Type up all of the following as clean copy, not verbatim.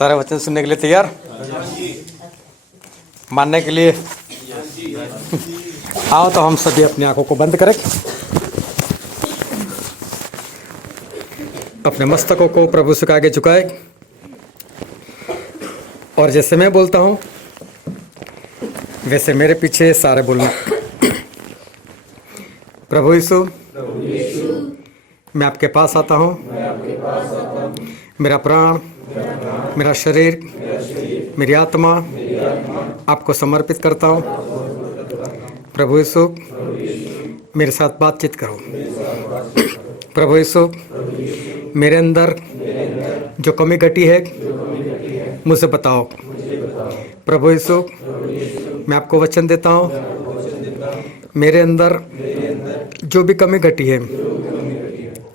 सारे वचन सुनने के लिए तैयार, मानने के लिए। आओ तो हम सभी अपनी आंखों को बंद करें, अपने मस्तकों को प्रभु से आगे झुकाए और जैसे मैं बोलता हूं वैसे मेरे पीछे सारे बोलना। प्रभु यीशु, मैं आपके पास आता हूं। मेरा प्राण, मेरा शरीर, मेरी आत्मा आपको समर्पित करता हूं। प्रभु यीशु, मेरे साथ बातचीत करो। प्रभु यीशु, मेरे अंदर जो कमी घटी है मुझे बताओ। प्रभु यीशु, मैं आपको वचन देता हूँ, मेरे अंदर जो भी कमी घटी है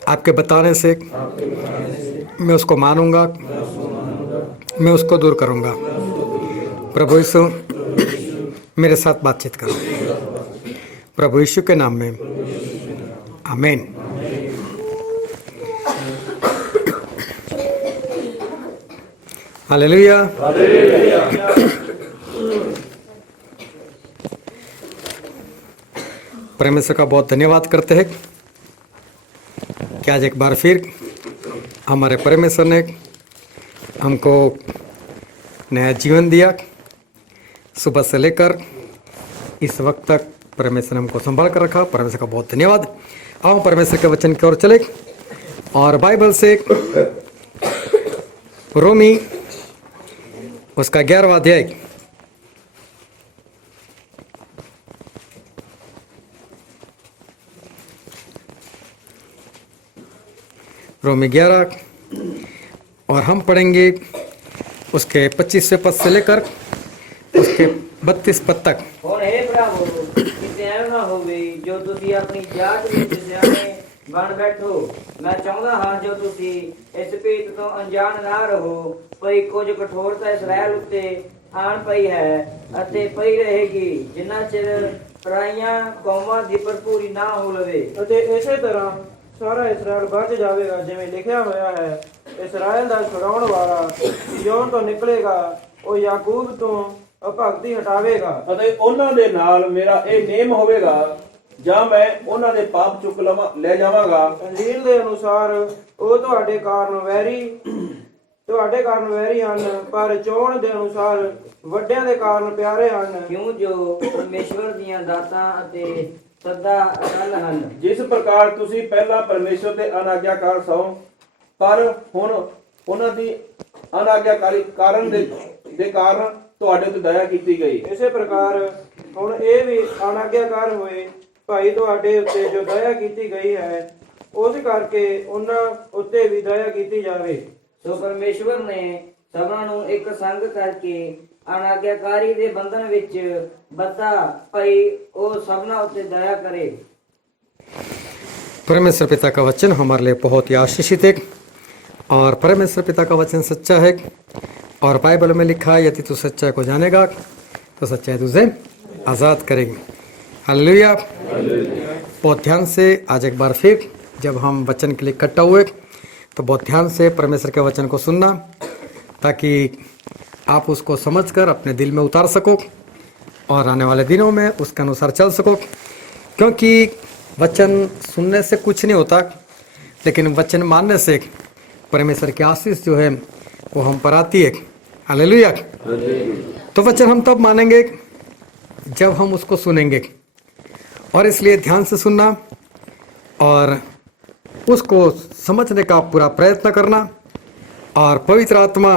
आपके बताने से मैं उसको मानूंगा, मैं उसको दूर करूंगा। प्रभु यीशु, मेरे साथ बातचीत करो। प्रभु यीशु के नाम में आमीन। हालेलुया। परमेश्वर का बहुत धन्यवाद करते हैं कि आज एक बार फिर हमारे परमेश्वर ने हमको नया जीवन दिया। सुबह से लेकर इस वक्त तक परमेश्वर ने हमको संभाल कर रखा। परमेश्वर का बहुत धन्यवाद। आओ परमेश्वर के वचन की ओर चले और बाइबल से रोमी उसका 11वां अध्याय रोमी 11 और हम पढ़ेंगे उसके 25वें पद से लेकर उसके 32 पद तक। और हे प्रभु, किते ऐ ना होवे जो तुसी अपनी जात विच सियाणे बन बैठो। मैं चाਹੁੰਦਾ ਹਾਂ ਜੋ ਤੁਸੀਂ ਇਸ ਭੇਤ ਤੋਂ ਅਣਜਾਣ ਨਾ ਰਹੋ। ਕੋਈ ਕੁਝ ਕਠੋਰਤਾ ਇਸਰਾਇਲ ਉੱਤੇ ਆਣ ਪਈ ਹੈ ਅਤੇ ਪਈ ਰਹੇਗੀ ਜਿੰਨਾ ਚਿਰ ਪਰਾਈਆਂ ਕੌਮਾਂ ਦੀ ਭਰਪੂਰੀ ਨਾ ਹੋ ਲਵੇ। ਅਤੇ ਇਸੇ ਤਰ੍ਹਾਂ ਸਾਰਾ ਇਸਰਾਇਲ ਬਚ ਜਾਵੇਗਾ, ਜਿਵੇਂ ਲਿਖਿਆ ਹੋਇਆ ਹੈ, ਇਸਰਾਇਲ ਦਾ ਛੁਡਾਉਣ ਵਾਲਾ ਸਿਯੋਨ ਤੋਂ ਨਿਕਲੇਗਾ, ਉਹ ਯਾਕੂਬ ਤੋਂ ਅਭਗਤੀ ਹਟਾਵੇਗਾ। ਅਤੇ ਉਹਨਾਂ ਦੇ ਨਾਲ ਮੇਰਾ ਇਹ ਨੇਮ ਹੋਵੇਗਾ, ਜਾਂ ਮੈਂ ਉਹਨਾਂ ਦੇ ਪਾਪ ਚੁੱਕ ਲੈ ਜਾਵਾਂਗਾ। ਅੰਜੀਲ ਦੇ ਅਨੁਸਾਰ ਉਹ ਤੁਹਾਡੇ ਕਾਰਨ ਵੈਰੀ ਹਨ, ਪਰ ਚੋਣ ਦੇ ਅਨੁਸਾਰ ਵੱਡਿਆਂ ਦੇ ਕਾਰਨ ਪਿਆਰੇ ਹਨ। ਕਿਉਂ ਜੋ ਪਰਮੇਸ਼ਵਰ ਦੀਆਂ ਦਾਤਾਂ ਅਤੇ ਸਦਾ ਅਟਲ ਹਨ। ਜਿਸ ਪ੍ਰਕਾਰ ਤੁਸੀਂ ਪਹਿਲਾਂ ਪਰਮੇਸ਼ਵਰ ਦੇ ਅਨਾਗਿਆਕਾਰ ਸੋ, ਪਰ ਹੁਣ ਉਹਨਾਂ ਦੀ ਅਨਾਗਿਆਕਾਰੀ ਕਾਰਨ ਦੇ ਕਾਰਨ ਤੁਹਾਡੇ ਉੱਤੇ ਦਇਆ ਕੀਤੀ ਗਈ। ਇਸੇ ਪ੍ਰਕਾਰ ਹੁਣ ਇਹ ਵੀ ਅਨਾਗਿਆਕਾਰ ਹੋਏ ਭਾਈ ਤੁਹਾਡੇ ਉੱਤੇ ਜੋ ਦਇਆ ਕੀਤੀ ਗਈ ਹੈ, ਉਸ ਕਰਕੇ ਉਹਨਾਂ ਉੱਤੇ ਵੀ ਦਇਆ ਕੀਤੀ ਜਾਵੇ। ਸੋ ਪਰਮੇਸ਼ਵਰ ਨੇ ਸਭਨਾਂ ਨੂੰ ਇੱਕ ਸੰਗ ਕਰਕੇ ਅਨਾਗਿਆਕਾਰੀ ਦੇ ਬੰਧਨ ਵਿੱਚ ਬੱਧਾ ਭਈ ਉਹ ਸਭਨਾਂ ਉੱਤੇ ਦਇਆ करे। परमेश्वर पिता का वचन हमारे लिए बहुत ही आशीषित है और परमेश्वर पिता का वचन सच्चा है और बाइबल में लिखा है यदि तू सच्चाई को जानेगा तो सच्चाई तुझे आज़ाद करेगी। हालेलुया। बहुत ध्यान से आज एक बार फिर जब हम वचन के लिए इकट्ठा हुए तो बहुत ध्यान से परमेश्वर के वचन को सुनना ताकि आप उसको समझकर अपने दिल में उतार सको और आने वाले दिनों में उसके अनुसार चल सको। क्योंकि वचन सुनने से कुछ नहीं होता, लेकिन वचन मानने से परमेश्वर की आशीष जो है वो हम पर आती है। हालेलुया। तो वचन हम तब मानेंगे जब हम उसको सुनेंगे, और इसलिए ध्यान से सुनना और उसको समझने का पूरा प्रयत्न करना। और पवित्र आत्मा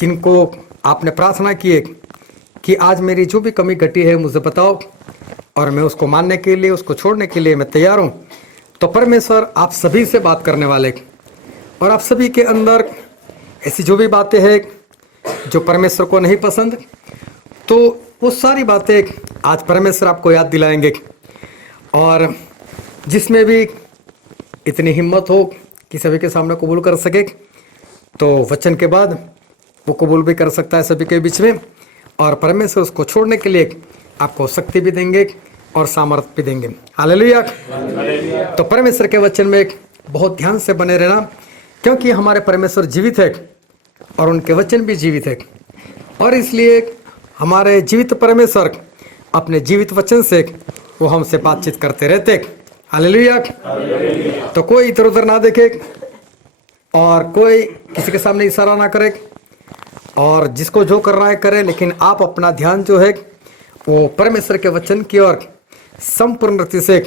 जिनको आपने प्रार्थना की है कि आज मेरी जो भी कमी घटी है मुझे बताओ और मैं उसको मानने के लिए, उसको छोड़ने के लिए मैं तैयार हूँ। तो परमेश्वर आप सभी से बात करने वाले और आप सभी के अंदर ऐसी जो भी बातें हैं जो परमेश्वर को नहीं पसंद, तो वो सारी बातें आज परमेश्वर आपको याद दिलाएंगे। और जिसमें भी इतनी हिम्मत हो कि सभी के सामने कबूल कर सके तो वचन के बाद वो कबूल भी कर सकता है सभी के बीच में, और परमेश्वर उसको छोड़ने के लिए आपको शक्ति भी देंगे और सामर्थ्य भी देंगे। हालेलुया। तो परमेश्वर के वचन में बहुत ध्यान से बने रहना, क्योंकि हमारे परमेश्वर जीवित है और उनके वचन भी जीवित है। और इसलिए हमारे जीवित परमेश्वर अपने जीवित वचन से वो हमसे बातचीत करते रहते। हालेलुया। तो कोई इधर उधर ना देखे और कोई किसी के सामने इशारा ना करे, और जिसको जो करना है करे, लेकिन आप अपना ध्यान जो है वो परमेश्वर के वचन की ओर संपूर्ण रीति से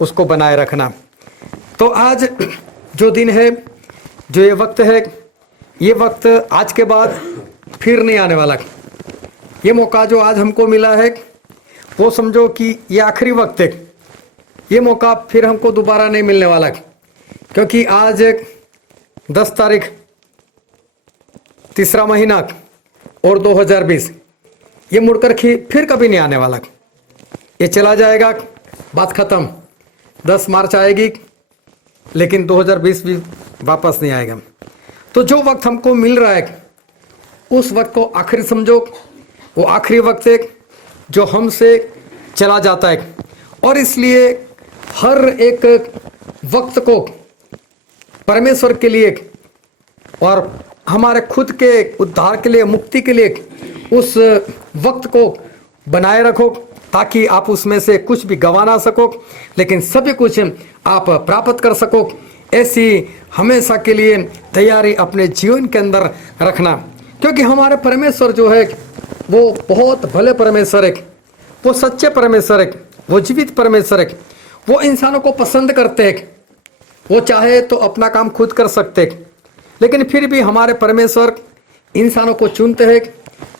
उसको बनाए रखना। तो आज जो दिन है, जो ये वक्त है, ये वक्त आज के बाद फिर नहीं आने वाला। ये मौका जो आज हमको मिला है वो समझो कि ये आखिरी वक्त है। ये मौका फिर हमको दोबारा नहीं मिलने वाला, क्योंकि आज 10 तारीख 3रा महीना और 2020 ये मुड़कर फिर कभी नहीं आने वाला। ये चला जाएगा, बात खत्म। 10 मार्च आएगी, लेकिन 2020 भी वापस नहीं आएगा। तो जो वक्त हमको मिल रहा है उस वक्त को आखिरी समझो, वो आखिरी वक्त है जो हमसे चला जाता है। और इसलिए हर एक वक्त को परमेश्वर के लिए और हमारे खुद के उद्धार के लिए, मुक्ति के लिए उस वक्त को बनाए रखो, ताकि आप उसमें से कुछ भी गंवा ना सको, लेकिन सभी कुछ आप प्राप्त कर सको। ऐसी हमेशा के लिए तैयारी अपने जीवन के अंदर रखना, क्योंकि हमारे परमेश्वर जो है वो बहुत भले परमेश्वर है, वो सच्चे परमेश्वर है, वो जीवित परमेश्वर है। वो इंसानों को पसंद करते हैं। वो चाहे तो अपना काम खुद कर सकते हैं, लेकिन फिर भी हमारे परमेश्वर इंसानों को चुनते हैं,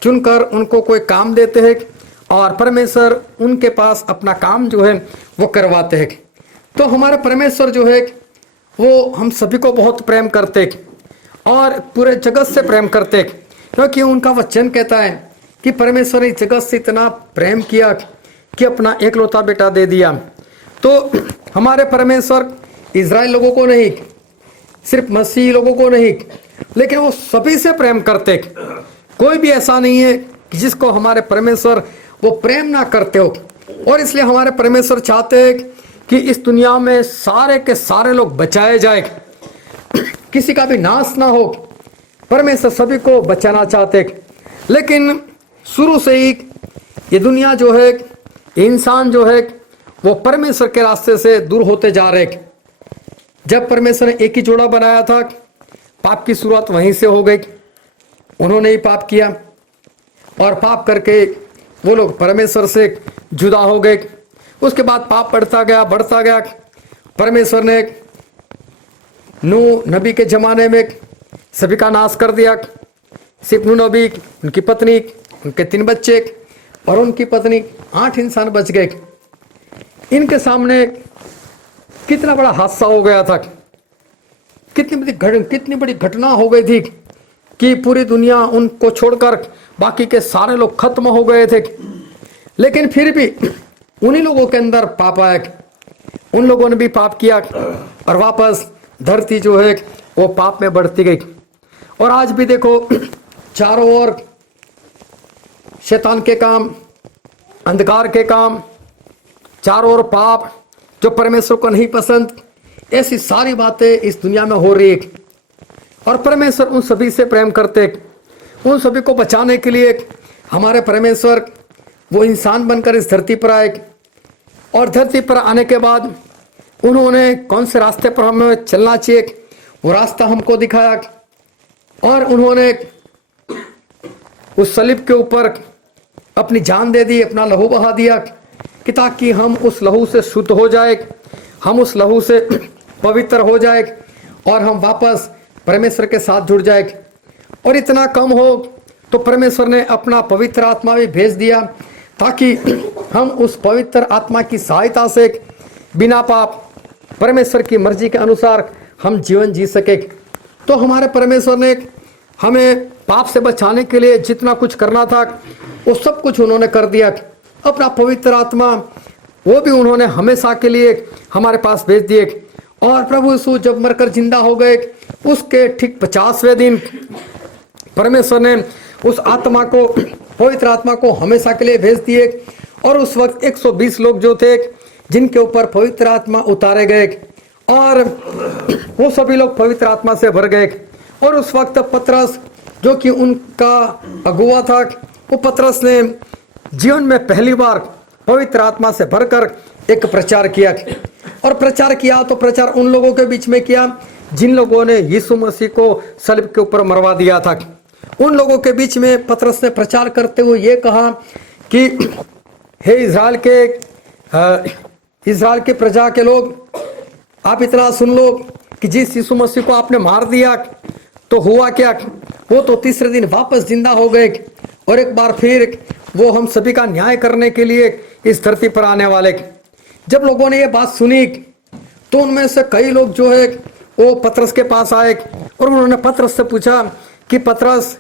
चुनकर उनको कोई काम देते हैं, और परमेश्वर उनके पास अपना काम जो है वो करवाते हैं। तो हमारे परमेश्वर जो है वो हम सभी को बहुत प्रेम करते हैं और पूरे जगत से प्रेम करते हैं, क्योंकि उनका वचन कहता है कि परमेश्वर ने जगत से इतना प्रेम किया कि अपना एकलौता बेटा दे दिया। तो हमारे परमेश्वर इजराइल लोगों को नहीं, सिर्फ मसीही लोगों को नहीं, लेकिन वो सभी से प्रेम करते। कोई भी ऐसा नहीं है कि जिसको हमारे परमेश्वर वो प्रेम ना करते हो। और इसलिए हमारे परमेश्वर चाहते हैं कि इस दुनिया में सारे के सारे लोग बचाए जाए, किसी का भी नाश ना हो। परमेश्वर सभी को बचाना चाहते, लेकिन शुरू से ही ये दुनिया जो है, इंसान जो है, वो परमेश्वर के रास्ते से दूर होते जा रहे। जब परमेश्वर ने एक ही जोड़ा बनाया था, पाप की शुरुआत वहीं से हो गई। उन्होंने ही पाप किया और पाप करके वो लोग परमेश्वर से जुदा हो गए। उसके बाद पाप बढ़ता गया। परमेश्वर ने नूह नबी के जमाने में सभी का नाश कर दिया। सिर्फ नूह नबी, उनकी पत्नी, उनके 3 बच्चे और उनकी पत्नी, 8 इंसान बच गए। इनके सामने कितना बड़ा हादसा हो गया था, कितनी बड़ी घटना हो गई थी कि पूरी दुनिया उनको छोड़कर बाकी के सारे लोग खत्म हो गए थे। लेकिन फिर भी उन्हीं लोगों के अंदर पाप आया, उन लोगों ने भी पाप किया और वापस धरती जो है वो पाप में बढ़ती गई। और आज भी देखो, चारों ओर शैतान के काम, अंधकार के काम, चारों ओर पाप, जो परमेश्वर को नहीं पसंद, ऐसी सारी बातें इस दुनिया में हो रही है। और परमेश्वर उन सभी से प्रेम करते, उन सभी को बचाने के लिए हमारे परमेश्वर वो इंसान बनकर इस धरती पर आए। और धरती पर आने के बाद उन्होंने कौन से रास्ते पर हमें चलना चाहिए वो रास्ता हमको दिखाया। और उन्होंने उस सलीब के ऊपर अपनी जान दे दी, अपना लहू बहा दिया, कि ताकि हम उस लहू से शुद्ध हो जाए, हम उस लहू से पवित्र हो जाए और हम वापस परमेश्वर के साथ जुड़ जाए। और इतना कम हो तो परमेश्वर ने अपना पवित्र आत्मा भी भेज दिया, ताकि हम उस पवित्र आत्मा की सहायता से बिना पाप परमेश्वर की मर्जी के अनुसार हम जीवन जी सके। तो हमारे परमेश्वर ने हमें पाप से बचाने के लिए जितना कुछ करना था वो सब कुछ उन्होंने कर दिया। अपना पवित्र आत्मा वो भी उन्होंने हमेशा के लिए हमारे पास भेज दिए। और प्रभु यीशु जब मरकर जिंदा हो गए, उसके ठीक 50वें दिन परमेश्वर ने उस आत्मा को, पवित्र आत्मा को हमेशा के लिए भेज दिए। और उस वक्त 120 लोग जो थे जिनके ऊपर पवित्र आत्मा उतारे गए, और वो सभी लोग पवित्र आत्मा से भर गए। और उस वक्त पतरस जो कि उनका अगुवा था, वो पतरस ने जीवन में पहली बार पवित्र आत्मा से भरकर एक प्रचार किया। और प्रचार किया तो प्रचार उन लोगों के बीच में किया जिन लोगों ने यीशु मसीह को सलीब के ऊपर मरवा दिया था। उन लोगों के बीच में पतरस ने प्रचार करते हुए ये कहा कि हे इज़राइल के प्रजा के लोग, आप इतना सुन लो कि जिस यीशु मसीह को आपने मार दिया तो हुआ क्या, वो तो तीसरे दिन वापस जिंदा हो गए और एक बार फिर वो हम सभी का न्याय करने के लिए इस धरती पर आने वाले। जब लोगों ने ये बात सुनी तो उनमें से कई लोग जो है वो पतरस के पास आए और उन्होंने पतरस से पूछा कि पतरस,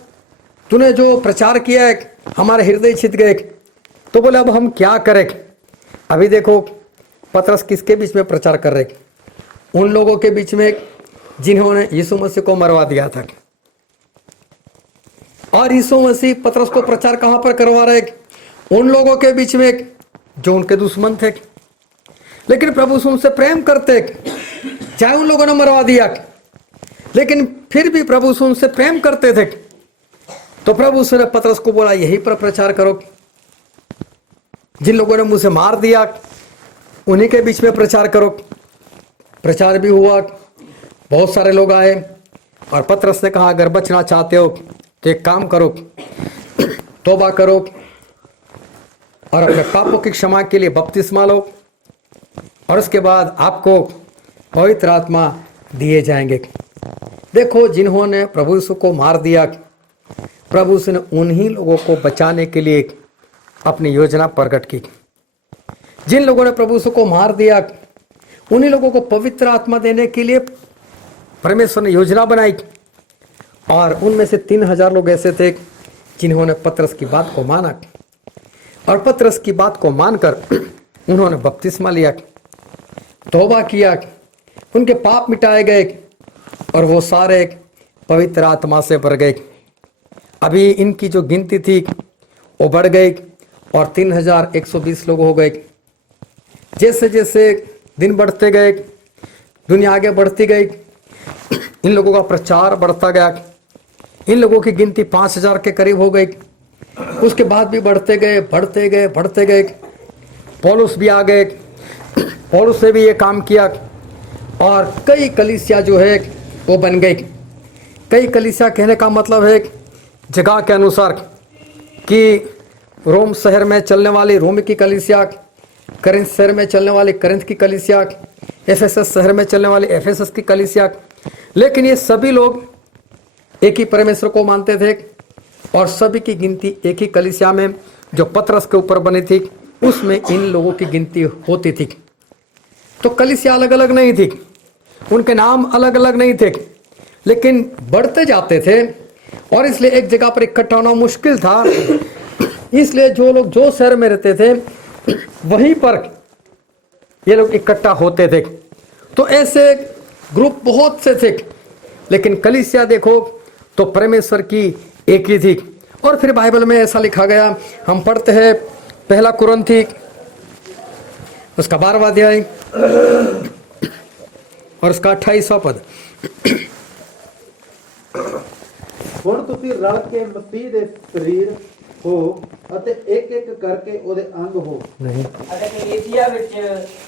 तूने जो प्रचार किया है हमारे हृदय छिद गए, तो बोले अब हम क्या करें। अभी देखो पतरस किसके बीच में प्रचार कर रहे, उन लोगों के बीच में जिन्होंने यीशु मसीह को मरवा दिया था। और यीशु मसीह पतरस को प्रचार कहां पर करवा रहे, उन लोगों के बीच में जो उनके दुश्मन थे, लेकिन प्रभु से उनसे प्रेम करते, चाहे उन लोगों ने मरवा दिया लेकिन फिर भी प्रभु से उनसे प्रेम करते थे। तो प्रभु ने पतरस को बोला यहीं पर प्रचार करो, जिन लोगों ने मुझे मार दिया उन्हीं के बीच में प्रचार करो। प्रचार भी हुआ, बहुत सारे लोग आए और पतरस ने कहा अगर बचना चाहते हो तो एक काम करो, तौबा करो और अपने पापों की क्षमा के लिए बपतिस्मा लो और उसके बाद आपको पवित्र आत्मा दिए जाएंगे। देखो जिन्होंने प्रभु यीशु को मार दिया, प्रभु यीशु ने उन्हीं लोगों को बचाने के लिए अपनी योजना प्रकट की। जिन लोगों ने प्रभु यीशु को मार दिया उन्हीं लोगों को पवित्र आत्मा देने के लिए परमेश्वर ने योजना बनाई। और उनमें से 3000 लोग ऐसे थे जिन्होंने पतरस की बात को माना और पतरस की बात को मानकर उन्होंने बपतिस्मा लिया, तौबा किया, उनके पाप मिटाए गए और वो सारे पवित्र आत्मा से भर गए। अभी इनकी जो गिनती थी वो बढ़ गई और 3120 लोग हो गए। जैसे जैसे दिन बढ़ते गए, दुनिया आगे बढ़ती गई, इन लोगों का प्रचार बढ़ता गया। इन लोगों की गिनती 5000 के करीब हो गई। उसके बाद भी बढ़ते गए बढ़ते गए बढ़ते गए। पौलुस भी आ गए, पौलुस ने भी ये काम किया और कई कलीसिया जो है वो बन गई। कई कलीसिया कहने का मतलब है जगह के अनुसार कि रोम शहर में चलने वाली रोम की कलीसिया, करिन्थ शहर में चलने वाली करिन्थ की कलीसिया, एफेसस शहर में चलने वाली एफेसस की कलीसिया। लेकिन ये सभी लोग एक ही परमेश्वर को मानते थे और सभी की गिनती एक ही कलीसिया में जो पतरस के ऊपर बनी थी उसमें इन लोगों की गिनती होती थी। तो कलीसिया अलग अलग नहीं थी, उनके नाम अलग अलग नहीं थे, लेकिन बढ़ते जाते थे और इसलिए एक जगह पर इकट्ठा होना मुश्किल था। इसलिए जो लोग जो शहर में रहते थे वहीं पर ये लोग इकट्ठा होते थे। तो ऐसे ग्रुप बहुत से थे, लेकिन कलीसिया देखो तो परमेश्वर की एक ही थी। और फिर बाइबल में ऐसा लिखा गया, हम पढ़ते हैं 1 कुरिन्थी उसका 12वां अध्याय और उसका 28वां पद। ਹੁਣ ਤੁਸੀਂ ਰਲ ਕੇ ਮਸੀਹ ਦੇ ਸਰੀਰ ਹੋ ਅਤੇ ਇੱਕ ਇੱਕ ਕਰਕੇ ਉਹਦੇ ਅੰਗ ਹੋ। ਨਹੀਂ ਅਤੇ ਕਲੀਸਿਆ ਵਿੱਚ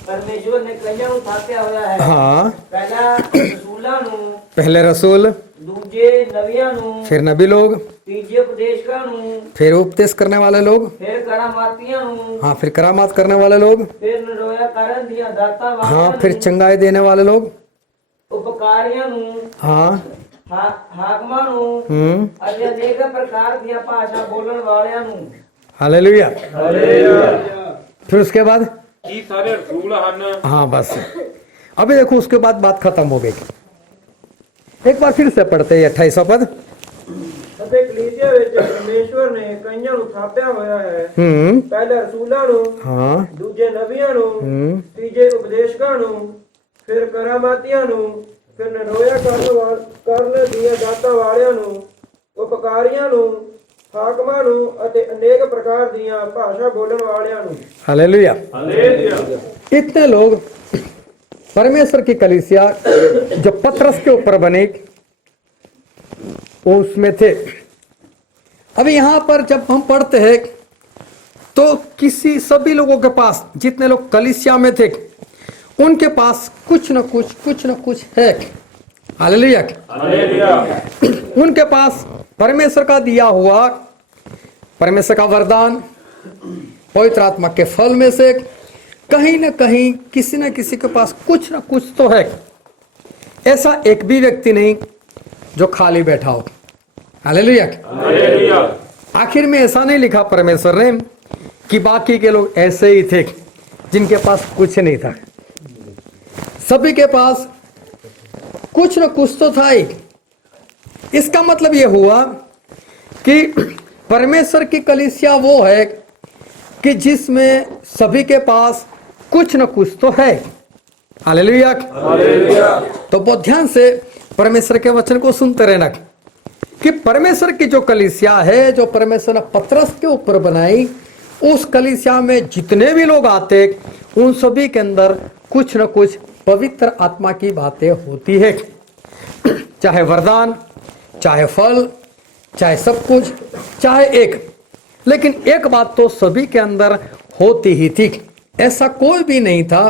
ਪਰਮੇਸ਼ਵਰ ਨੇ ਕਈਆਂ ਨੂੰ ਥਾਪਿਆ ਹੋਇਆ ਹੈ। हाँ, ਪਹਿਲਾ ਰਸੂਲਾਂ ਨੂੰ, पहले रसूल, ਦੂਜੇ ਨਬੀਆਂ ਨੂੰ, फिर नबी लोग, ਤੀਜੇ ਉਪਦੇਸ਼ਕਾਂ ਨੂੰ, फिर उपदेश करने वाले लोग, ਫਿਰ ਕਰਾਮਾਤੀਆਂ ਨੂੰ, हाँ फिर करामात करने वाले लोग, ਫਿਰ ਨਰੋਇਆ ਕਰਨ ਦੀਆਂ ਦਾਤਾਂ हाँ ਵਾਲਿਆਂ फिर ਨੂੰ, चंगाई देने वाले लोग, ਉਪਕਾਰੀਆਂ ਨੂੰ, हाँ ਹਾਕਮਾਂ ਨੂੰ ਅਤੇ ਅਨੇਕ ਪ੍ਰਕਾਰ ਦੀਆਂ ਭਾਸ਼ਾ ਬੋਲਣ ਵਾਲਿਆਂ ਨੂੰ। हालेलुया। फिर उसके बाद ਕੀ ਸਾਰੇ ਰਸੂਲ ਹਨ? हाँ बस अभी देखो उसके बाद बात खत्म हो गई। एक बार फिर से पढ़ते हैं 28वां पद। ਅਤੇ ਕਲੀਸਿਆ ਵਿੱਚ ਪਰਮੇਸ਼ਵਰ ਨੇ ਕਈਆਂ ਨੂੰ ਥਾਪਿਆ ਹੋਇਆ ਹੈ। ਪਹਿਲੇ ਰਸੂਲਾਂ ਨੂੰ, हाँ ਦੂਜੇ ਨਬੀਆਂ ਨੂੰ, ਤੀਜੇ ਉਪਦੇਸ਼ਕਾਂ ਨੂੰ, ਫਿਰ ਕਰਾਮਾਤੀਆਂ ਨੂੰ, ਫਿਰ ਨਰੋਇਆ ਕਰਨ ਦੀਆਂ ਦਾਤਾਂ ਵਾਲਿਆਂ ਨੂੰ, ਉਪਕਾਰੀਆਂ ਨੂੰ, ਹਾਕਮਾਂ ਨੂੰ ਅਤੇ ਅਨੇਕ ਪ੍ਰਕਾਰ ਦੀਆਂ ਭਾਸ਼ਾ ਬੋਲਣ ਵਾਲਿਆਂ ਨੂੰ। हालेलुया। इतने लोग परमेश्वर की कलीसिया जो पतरस के ऊपर बने उसमें थे। अभी यहाँ पर जब हम पढ़ते हैं तो सभी लोगों के पास, जितने लोग कलीसिया में थे, उनके पास कुछ न कुछ है। हालेलुया। उनके पास परमेश्वर का दिया हुआ, परमेश्वर का वरदान, पवित्र आत्मा के फल में से कहीं न कहीं किसी न किसी के पास कुछ न कुछ तो है। ऐसा एक भी व्यक्ति नहीं जो खाली बैठा हो। हालेलुया। आखिर में ऐसा नहीं लिखा परमेश्वर ने कि बाकी के लोग ऐसे ही थे जिनके पास कुछ नहीं था। सभी के पास कुछ न कुछ तो था ही। इसका मतलब यह हुआ कि परमेश्वर की कलीसिया वो है कि जिसमें सभी के पास कुछ न कुछ तो है। हालेलुया। तो बहुत ध्यान से परमेश्वर के वचन को सुनते रहना कि परमेश्वर की जो कलीसिया है, जो परमेश्वर ने पतरस के ऊपर बनाई, उस कलीसिया में जितने भी लोग आते, उन सभी के अंदर कुछ न कुछ पवित्र आत्मा की बातें होती है। चाहे वरदान, चाहे फल, चाहे सब कुछ, चाहे एक, लेकिन एक बात तो सभी के अंदर होती ही थी। ऐसा कोई भी नहीं था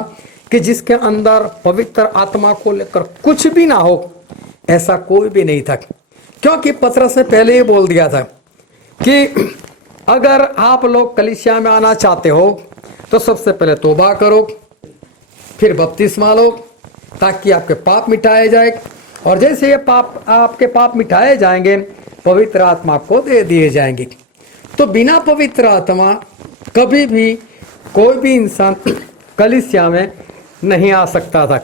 कि जिसके अंदर पवित्र आत्मा को लेकर कुछ भी ना हो। ऐसा कोई भी नहीं था, क्योंकि पतरस ने पहले ही बोल दिया था कि अगर आप लोग कलीसिया में आना चाहते हो तो सबसे पहले तौबा करो, फिर बपतिस्मा लो, ताकि आपके पाप मिटाए जाए, और जैसे ये पाप, आपके पाप मिटाए जाएंगे, पवित्र आत्मा को दे दिए जाएंगे। तो बिना पवित्र आत्मा कभी भी कोई भी इंसान कलीसिया में नहीं आ सकता था।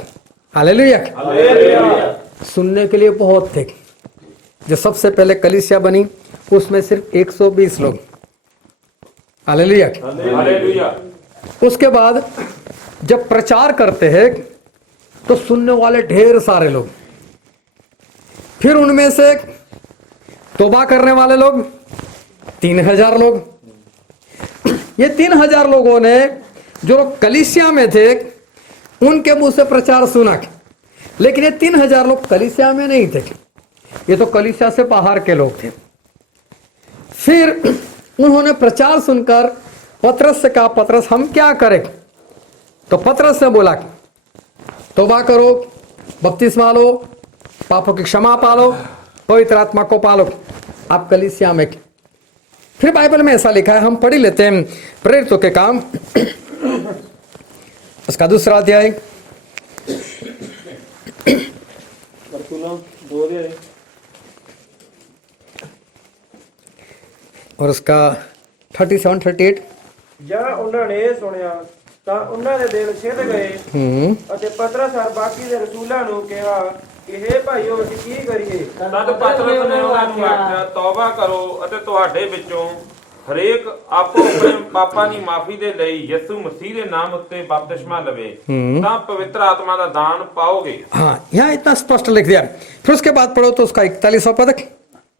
हालेलुया। सुनने के लिए बहुत थे। जो सबसे पहले कलीसिया बनी उसमें सिर्फ 120 लोग। हालेलुया। उसके बाद जब प्रचार करते हैं तो सुनने वाले ढेर सारे लोग, फिर उनमें से तौबा करने वाले लोग 3000 लोग। ये 3000 लोगों ने, जो लोग कलीसिया में थे, उनके मुंह से प्रचार सुना, लेकिन ये 3000 लोग कलीसिया में नहीं थे, ये तो कलीसिया से बाहर के लोग थे। फिर उन्होंने प्रचार सुनकर पतरस से कहा, पतरस हम क्या करें? तो पतरस ने बोला, तौबा करो, बपतिस्मा लो, पापों की क्षमा पालो, पवित्र आत्मा को पालो, आप कलीसिया में। फिर बाइबल में ऐसा लिखा है, हम पढ़ लेते हैं, प्रेरितों के काम उसका 2 अध्याय और उसका 37-38। ਜਾਂ ਉਹਨਾਂ ਨੇ ਇਹ ਸੁਣਿਆ ਤਾਂ ਉਹਨਾਂ ਦੇ ਦਿਲ ਛਿੱਲ ਗਏ ਅਤੇ ਪਤਰਸ ਹਰ ਬਾਕੀ ਦੇ ਰਸੂਲਾਂ ਨੂੰ ਕਿਹਾ ਕਿ ਹੇ ਭਾਈਓ ਅਸੀਂ ਕੀ ਕਰੀਏ। ਤਦ ਪਤਰਸ ਨੇ ਉਹਨਾਂ ਨੂੰ ਆਖਿਆ, ਤੌਬਾ ਕਰੋ ਅਤੇ ਤੁਹਾਡੇ ਵਿੱਚੋਂ ਹਰੇਕ ਆਪੋ ਆਪਣੇ ਪਾਪਾਂ ਦੀ ਮਾਫੀ ਦੇ ਲਈ ਯਿਸੂ ਮਸੀਹ ਦੇ ਨਾਮ ਉੱਤੇ ਬਪਤਿਸਮਾ ਲਵੇ ਤਾਂ ਪਵਿੱਤਰ ਆਤਮਾ ਦਾ ਦਾਨ ਪਾਓਗੇ। हाँ, यहाँ इतना स्पष्ट लिख दिया। फिर उसके बाद पढ़ो तो उसका 41वां पद,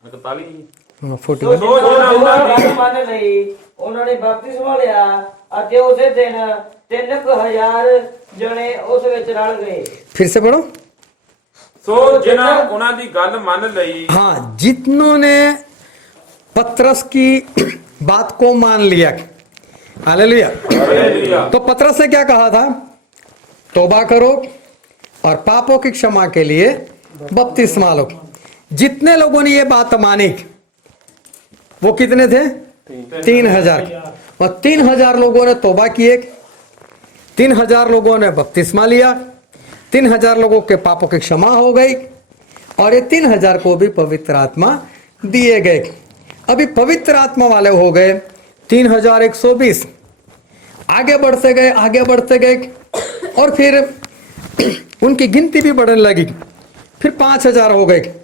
41 41। ਸੋ ਜਿਹਨਾਂ ਉਹਨਾਂ ਗੱਲ ਮੰਨ ਲਈ, ਉਹਨਾਂ ਨੇ ਬਪਤਿਸਮਾ ਲਿਆ ਅਤੇ ਉਸੇ ਦਿਨ 3000 ਜਣੇ ਉਸ ਵਿੱਚ ਰਲ ਗਏ। फिर से पढ़ो। ਸੋ ਜਿਨ੍ਹਾਂ ਉਹਨਾਂ ਦੀ ਗੱਲ ਮੰਨ ਲਈ, हाँ, जितनों ने पतरस की बात को मान लिया। हालेलुया। तो पतरस ने क्या कहा था? तौबा करो और पापों की क्षमा के लिए बपतिस्मा लो। जितने लोगों ने ये बात मानी, वो कितने थे? 3000। और 3000 लोगों ने तौबा किए, 3000 लोगों ने बपतिस्मा लिया, 3000 लोगों के पापों की क्षमा हो गई, और ये 3000 को भी पवित्र आत्मा दिए गए। अभी पवित्र आत्मा वाले हो गए 3120। आगे बढ़ते गए, आगे बढ़ते गए, और फिर उनकी गिनती भी बढ़ने लगी। फिर 5000 हो गए।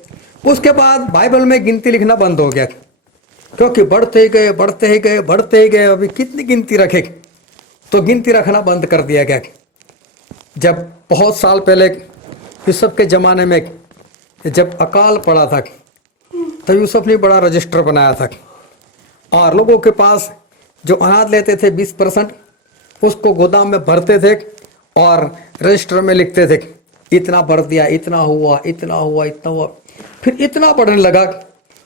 उसके बाद बाइबल में गिनती लिखना बंद हो गया, क्योंकि बढ़ते ही गए, बढ़ते ही गए, बढ़ते ही गए। अभी कितनी गिनती रखे? तो गिनती रखना बंद कर दिया गया। जब बहुत साल पहले यूसुफ के ज़माने में जब अकाल पड़ा था, तो यूसुफ ने बड़ा रजिस्टर बनाया था, और लोगों के पास जो अनाज लेते थे 20%, उसको गोदाम में भरते थे और रजिस्टर में लिखते थे, इतना भर दिया, इतना हुआ, इतना हुआ, इतना हुआ। फिर इतना बढ़ने लगा,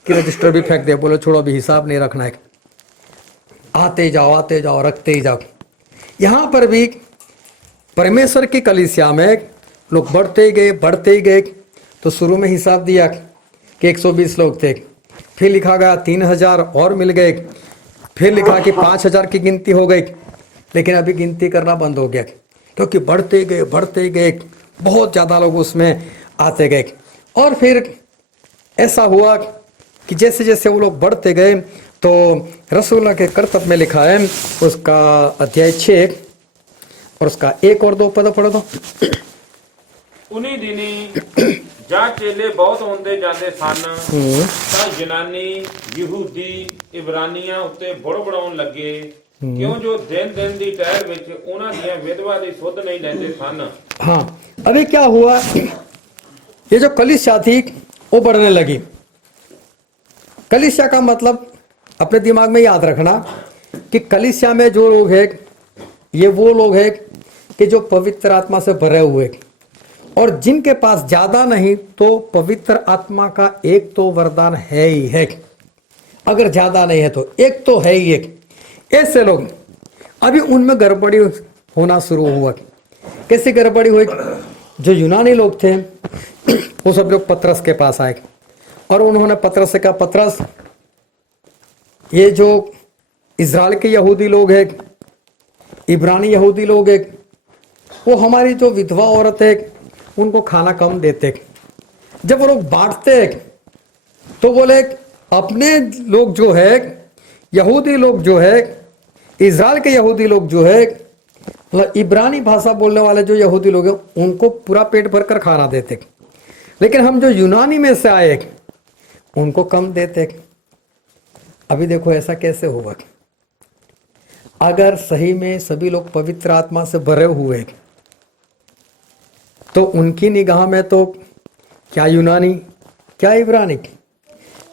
कि रजिस्टर भी फेंक दे, बोले छोड़ो अभी हिसाब नहीं रखना है, आते जाओ रखते ही जाओ। यहाँ पर भी परमेश्वर की कलीसिया में लोग बढ़ते ही गए। तो शुरू में हिसाब दिया कि 120 लोग थे, फिर लिखा गया 3000 और मिल गए, फिर लिखा कि 5000 की गिनती हो गई। लेकिन अभी गिनती करना बंद हो गया, क्योंकि बढ़ते ही गए, बहुत ज़्यादा लोग उसमें आते गए। और फिर ऐसा हुआ कि जैसे जैसे वो लोग बढ़ते गए तो रसूलों के कर्तव्य में लिखा है, उसका अध्याय 6 और उसका 1 और 2 पद पढ़ो तो। ਉਨੀ ਦਿਨੀ ਜਾਂ ਚੇਲੇ ਬਹੁਤ ਹੁੰਦੇ ਜਾਂਦੇ ਸਨ ਤਾਂ ਜਨਾਨੀ ਯਹੂਦੀ ਇਬਰਾਨੀਆਂ ਉੱਤੇ ਬੁੜਬੜਾਉਣ ਲੱਗੇ, ਕਿਉਂ ਜੋ ਦਿਨ ਦਿਨ ਦੀ ਟਹਿਰ ਵਿੱਚ ਉਹਨਾਂ ਦੀਆਂ ਵਿਧਵਾ ਦੀ ਸੁੱਧ नहीं ਲੈਂਦੇ ਸਨ। हाँ, अभी क्या हुआ, ये जो कलीसिया थी वो बढ़ने लगी। कलीसिया का मतलब अपने दिमाग में याद रखना कि कलीसिया में जो लोग हैं ये वो लोग हैं कि जो पवित्र आत्मा से भरे हुए, और जिनके पास ज्यादा नहीं तो पवित्र आत्मा का एक तो वरदान है ही है, अगर ज्यादा नहीं है तो एक तो है ही एक। ऐसे लोग अभी उनमें गड़बड़ी होना शुरू हुआ। कैसी गड़बड़ी हुई, जो यूनानी लोग थे वो सब लोग पतरस के पास आए और उन्होंने पतरस से कहा, पतरस ये जो इज़राइल के यहूदी लोग हैं, इब्रानी यहूदी लोग हैं, वो हमारी जो विधवा औरत है उनको खाना कम देते। जब वो लोग बांटते तो बोले अपने लोग जो है, यहूदी लोग जो है, इज़राइल के यहूदी लोग जो है, मतलब इब्रानी भाषा बोलने वाले जो यहूदी लोग हैं उनको पूरा पेट भर कर खाना देते, लेकिन हम जो यूनानी में से आए उनको कम देते। अभी देखो ऐसा कैसे होगा, अगर सही में सभी लोग पवित्र आत्मा से भरे हुए तो उनकी निगाह में तो क्या यूनानी क्या इब्रानी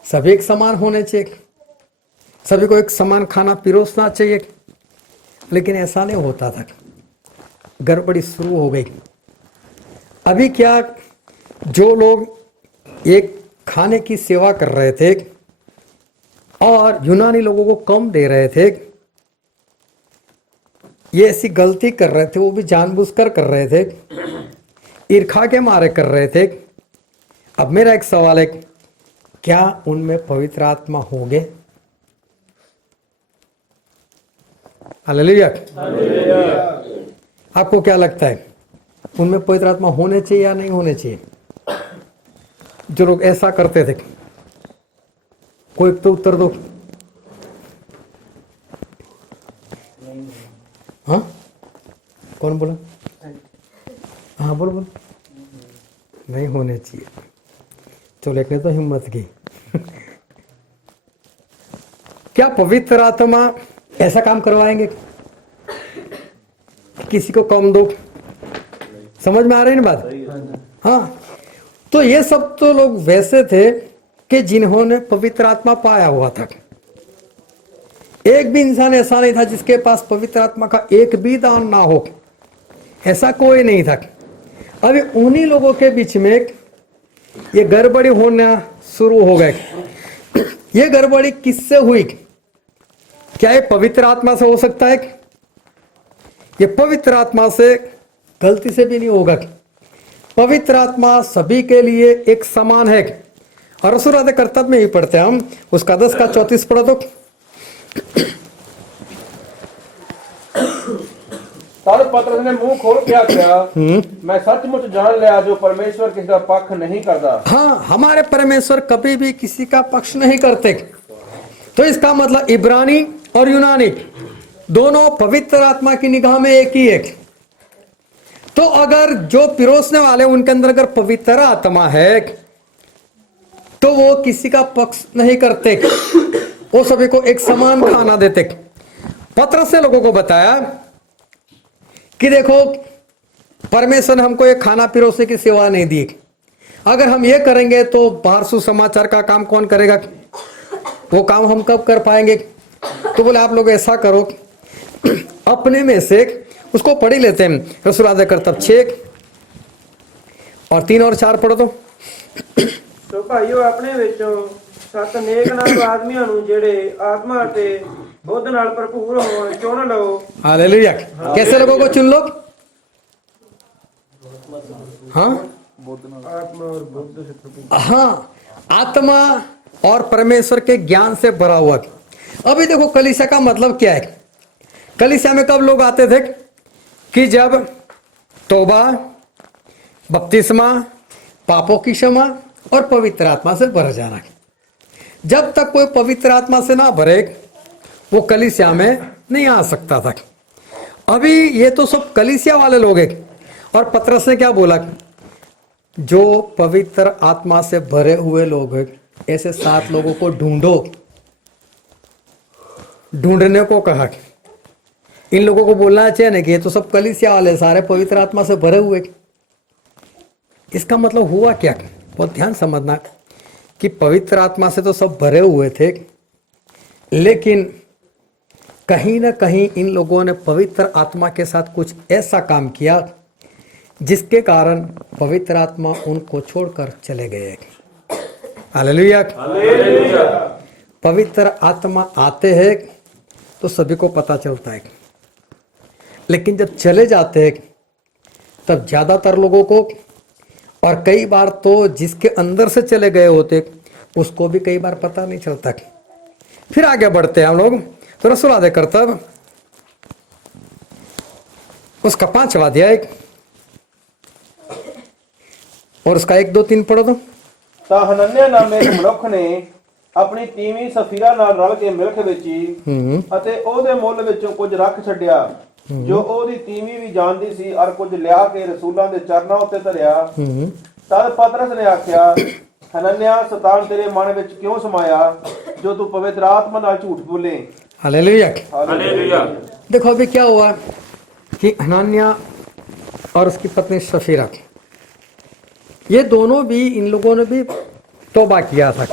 सभी एक समान होने चाहिए, सभी को एक समान खाना पिरोसना चाहिए। लेकिन ऐसा नहीं होता था, गड़बड़ी शुरू हो गई। अभी क्या, जो लोग एक खाने की सेवा कर रहे थे और यूनानी लोगों को कम दे रहे थे, ये ऐसी गलती कर रहे थे, वो भी जानबूझकर कर रहे थे, ईर्खा के मारे कर रहे थे। अब मेरा एक सवाल है, क्या उनमें पवित्र आत्मा होंगे? हालेलुया। आपको क्या लगता है, उनमें पवित्र आत्मा होने चाहिए या नहीं होने चाहिए? जो लोग ऐसा करते थे, कोई तो उत्तर दो। हाँ, कौन बोला? हाँ बोलो बोलो। नहीं होने चाहिए। चलो एक ने तो हिम्मत की। क्या पवित्र आत्मा ऐसा काम करवाएंगे किसी को कम दो? समझ में आ रही है ना बात? हाँ, तो ये सब तो लोग वैसे थे कि जिन्होंने पवित्र आत्मा पाया हुआ था। एक भी इंसान ऐसा नहीं था जिसके पास पवित्र आत्मा का एक भी दान ना हो, ऐसा कोई नहीं था। अभी उन्हीं लोगों के बीच में ये गड़बड़ी होना शुरू हो गए। ये गड़बड़ी किससे हुई? क्या ये पवित्र आत्मा से हो सकता है? ये पवित्र आत्मा से गलती से भी नहीं होगा। पवित्र आत्मा सभी के लिए एक समान है। और रसूल कर्तव्य में ही पढ़ते हैं हम, उसका 10 का 34 पढ़ो तो। तब पतरस ने मुंह खोल क्या किया, मैं सचमुच जान लिया जो परमेश्वर किसी का पक्ष नहीं करता। हाँ, हमारे परमेश्वर कभी भी किसी का पक्ष नहीं करते। तो इसका मतलब इब्रानी और यूनानी दोनों पवित्र आत्मा की निगाह में एक ही एक। तो अगर जो पिरोसने वाले उनके अंदर अगर पवित्र आत्मा है तो वो किसी का पक्ष नहीं करते, वो सभी को एक समान खाना देते। पतरस से लोगों को बताया कि देखो, परमेश्वर ने हमको ये खाना पिरोसने की सेवा नहीं दी। अगर हम ये करेंगे तो बाहर सुसमाचार का काम कौन करेगा? वो काम हम कब कर पाएंगे? तो बोले आप लोग ऐसा करो, अपने में से उसको पढ़ ही लेते हैं। रसूल आदि कर्तव्य 6 और 3 और 4 पढ़ो तो। ਸੋ ਭਾਈਓ ਆਪਣੇ ਵਿੱਚੋਂ ਸਤ ਨੇਕ ਨਾਮ ਆਦਮੀਆਂ ਨੂੰ ਜਿਹੜੇ ਆਤਮਾ ਅਤੇ ਬੁੱਧ ਨਾਲ ਭਰਪੂਰ ਹੋਣ ਚੁਣ ਲਓ। हालेलुया। कैसे लोगों को चुन लो? हाँ आत्मा और बुद्ध से भरपूर। हाँ, आत्मा और परमेश्वर के ज्ञान से भरा हुआ। अभी देखो कलीसिया का मतलब क्या है। कलीसिया में कब लोग आते थे कि जब तौबा, बपतिस्मा, पापों की क्षमा और पवित्र आत्मा से भर जाना। जब तक कोई पवित्र आत्मा से ना भरे वो कलीसिया में नहीं आ सकता था। अभी ये तो सब कलीसिया वाले लोग हैं। और पतरस ने क्या बोला? जो पवित्र आत्मा से भरे हुए लोग हैं, ऐसे 7 लोगों को ढूंढो। ढूंढने को कहा। इन लोगों को बोलना चाहिए ना कि ये तो सब कलीसिया वाले सारे पवित्र आत्मा से भरे हुए। इसका मतलब हुआ क्या? बहुत ध्यान समझना कि पवित्र आत्मा से तो सब भरे हुए थे, लेकिन कहीं ना कहीं इन लोगों ने पवित्र आत्मा के साथ कुछ ऐसा काम किया जिसके कारण पवित्र आत्मा उनको छोड़कर चले गए। हालेलुया। पवित्र आत्मा आते हैं तो सभी को पता चलता है, लेकिन जब चले जाते हैं तब ज्यादातर लोगों को, और कई बार तो जिसके अंदर से चले गए होते उसको भी कई बार पता नहीं चलता। फिर आगे बढ़ते हैं हम लोग। तो रसूल आदि कर्तव्य उसका 5वां अध्याय और उसका 1, 2, 3 पढ़ो तो। ਤਾਂ ਹਨਨਿਆ ਨਾਮੇ ਇੱਕ ਮਨੁੱਖ ਨੇ ਆਪਣੀ ਤੀਵੀਂ ਸਫੀਰਾ ਨਾਲ ਰਲ ਕੇ ਮਿਲਖ ਵੇਚੀ ਅਤੇ ਉਹਦੇ ਮੁੱਲ ਵਿੱਚੋਂ ਕੁਝ ਰੱਖ ਛੱਡਿਆ ਜੋ ਉਹਦੀ ਤੀਵੀਂ ਵੀ ਜਾਣਦੀ ਸੀ, ਔਰ ਕੁਝ ਲਿਆ ਕੇ ਰਸੂਲਾਂ ਦੇ ਚਰਨਾਂ ਉੱਤੇ ਧਰਿਆ। ਤਦ ਪਤਰਸ ਨੇ ਆਖਿਆ, ਹਨਨਿਆ, ਸ਼ੈਤਾਨ ਤੇਰੇ ਮਨ ਵਿੱਚ ਕਿਉਂ ਸਮਾਇਆ ਜੋ ਤੂੰ ਪਵਿੱਤਰ ਆਤਮਾ ਨਾਲ ਝੂਠ ਬੋਲੇ। हालेलुया। हालेलुया। देखो अभी क्या हुआ कि हनान्या और उसकी पत्नी सफीरा, ये दोनों भी, इन लोगों ने भी तौबा किया था,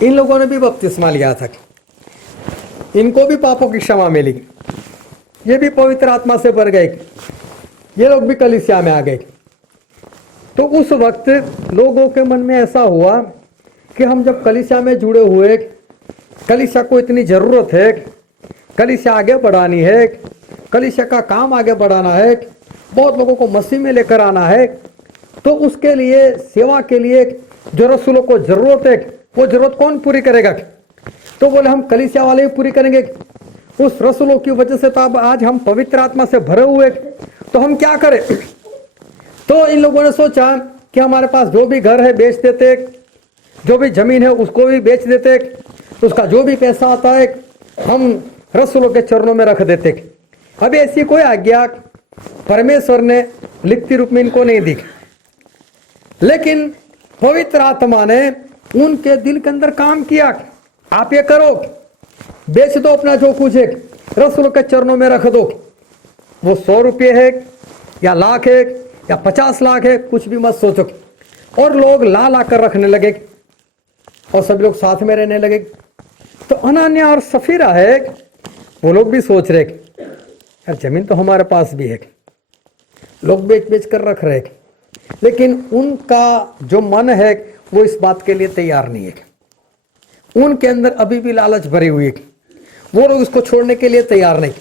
इन लोगों ने भी बपतिस्मा लिया था, इनको भी पापों की क्षमा मिली, ये भी पवित्र आत्मा से भर गए, ये लोग भी कलीसिया में आ गए। तो उस वक्त लोगों के मन में ऐसा हुआ कि हम जब कलीसिया में जुड़े हुए, कलीसिया को इतनी ज़रूरत है, कलीसिया आगे बढ़ानी है, कलीसिया का काम आगे बढ़ाना है, बहुत लोगों को मसीह में लेकर आना है, तो उसके लिए, सेवा के लिए जो रसूलों को ज़रूरत है, वो ज़रूरत कौन पूरी करेगा? तो बोले हम कलीसिया वाले ही पूरी करेंगे। उस रसूलों की वजह से तो अब आज हम पवित्र आत्मा से भरे हुए, तो हम क्या करें? तो इन लोगों ने सोचा कि हमारे पास जो भी घर है बेच देते, जो भी जमीन है उसको भी बेच देते, उसका जो भी पैसा आता है हम रसूलों के चरणों में रख देते। अब ऐसी कोई आज्ञा परमेश्वर ने लिखती रूप में इनको नहीं दी, लेकिन पवित्र आत्मा ने उनके दिल के अंदर काम किया। आप ये करो, बेच दो अपना जो कुछ है, रसूलों के चरणों में रख दो। वो 100 रुपये है या लाख है या 50 लाख है, कुछ भी मत सोचो। और लोग ला कर रखने लगे और सभी लोग साथ में रहने लगे। तो अनान्या और सफीरा है, वो लोग भी सोच रहे यार जमीन तो हमारे पास भी है, लोग बेच कर रख रहे, लेकिन उनका जो मन है वो इस बात के लिए तैयार नहीं है। उनके अंदर अभी भी लालच भरी हुई है, वो लोग इसको छोड़ने के लिए तैयार नहीं।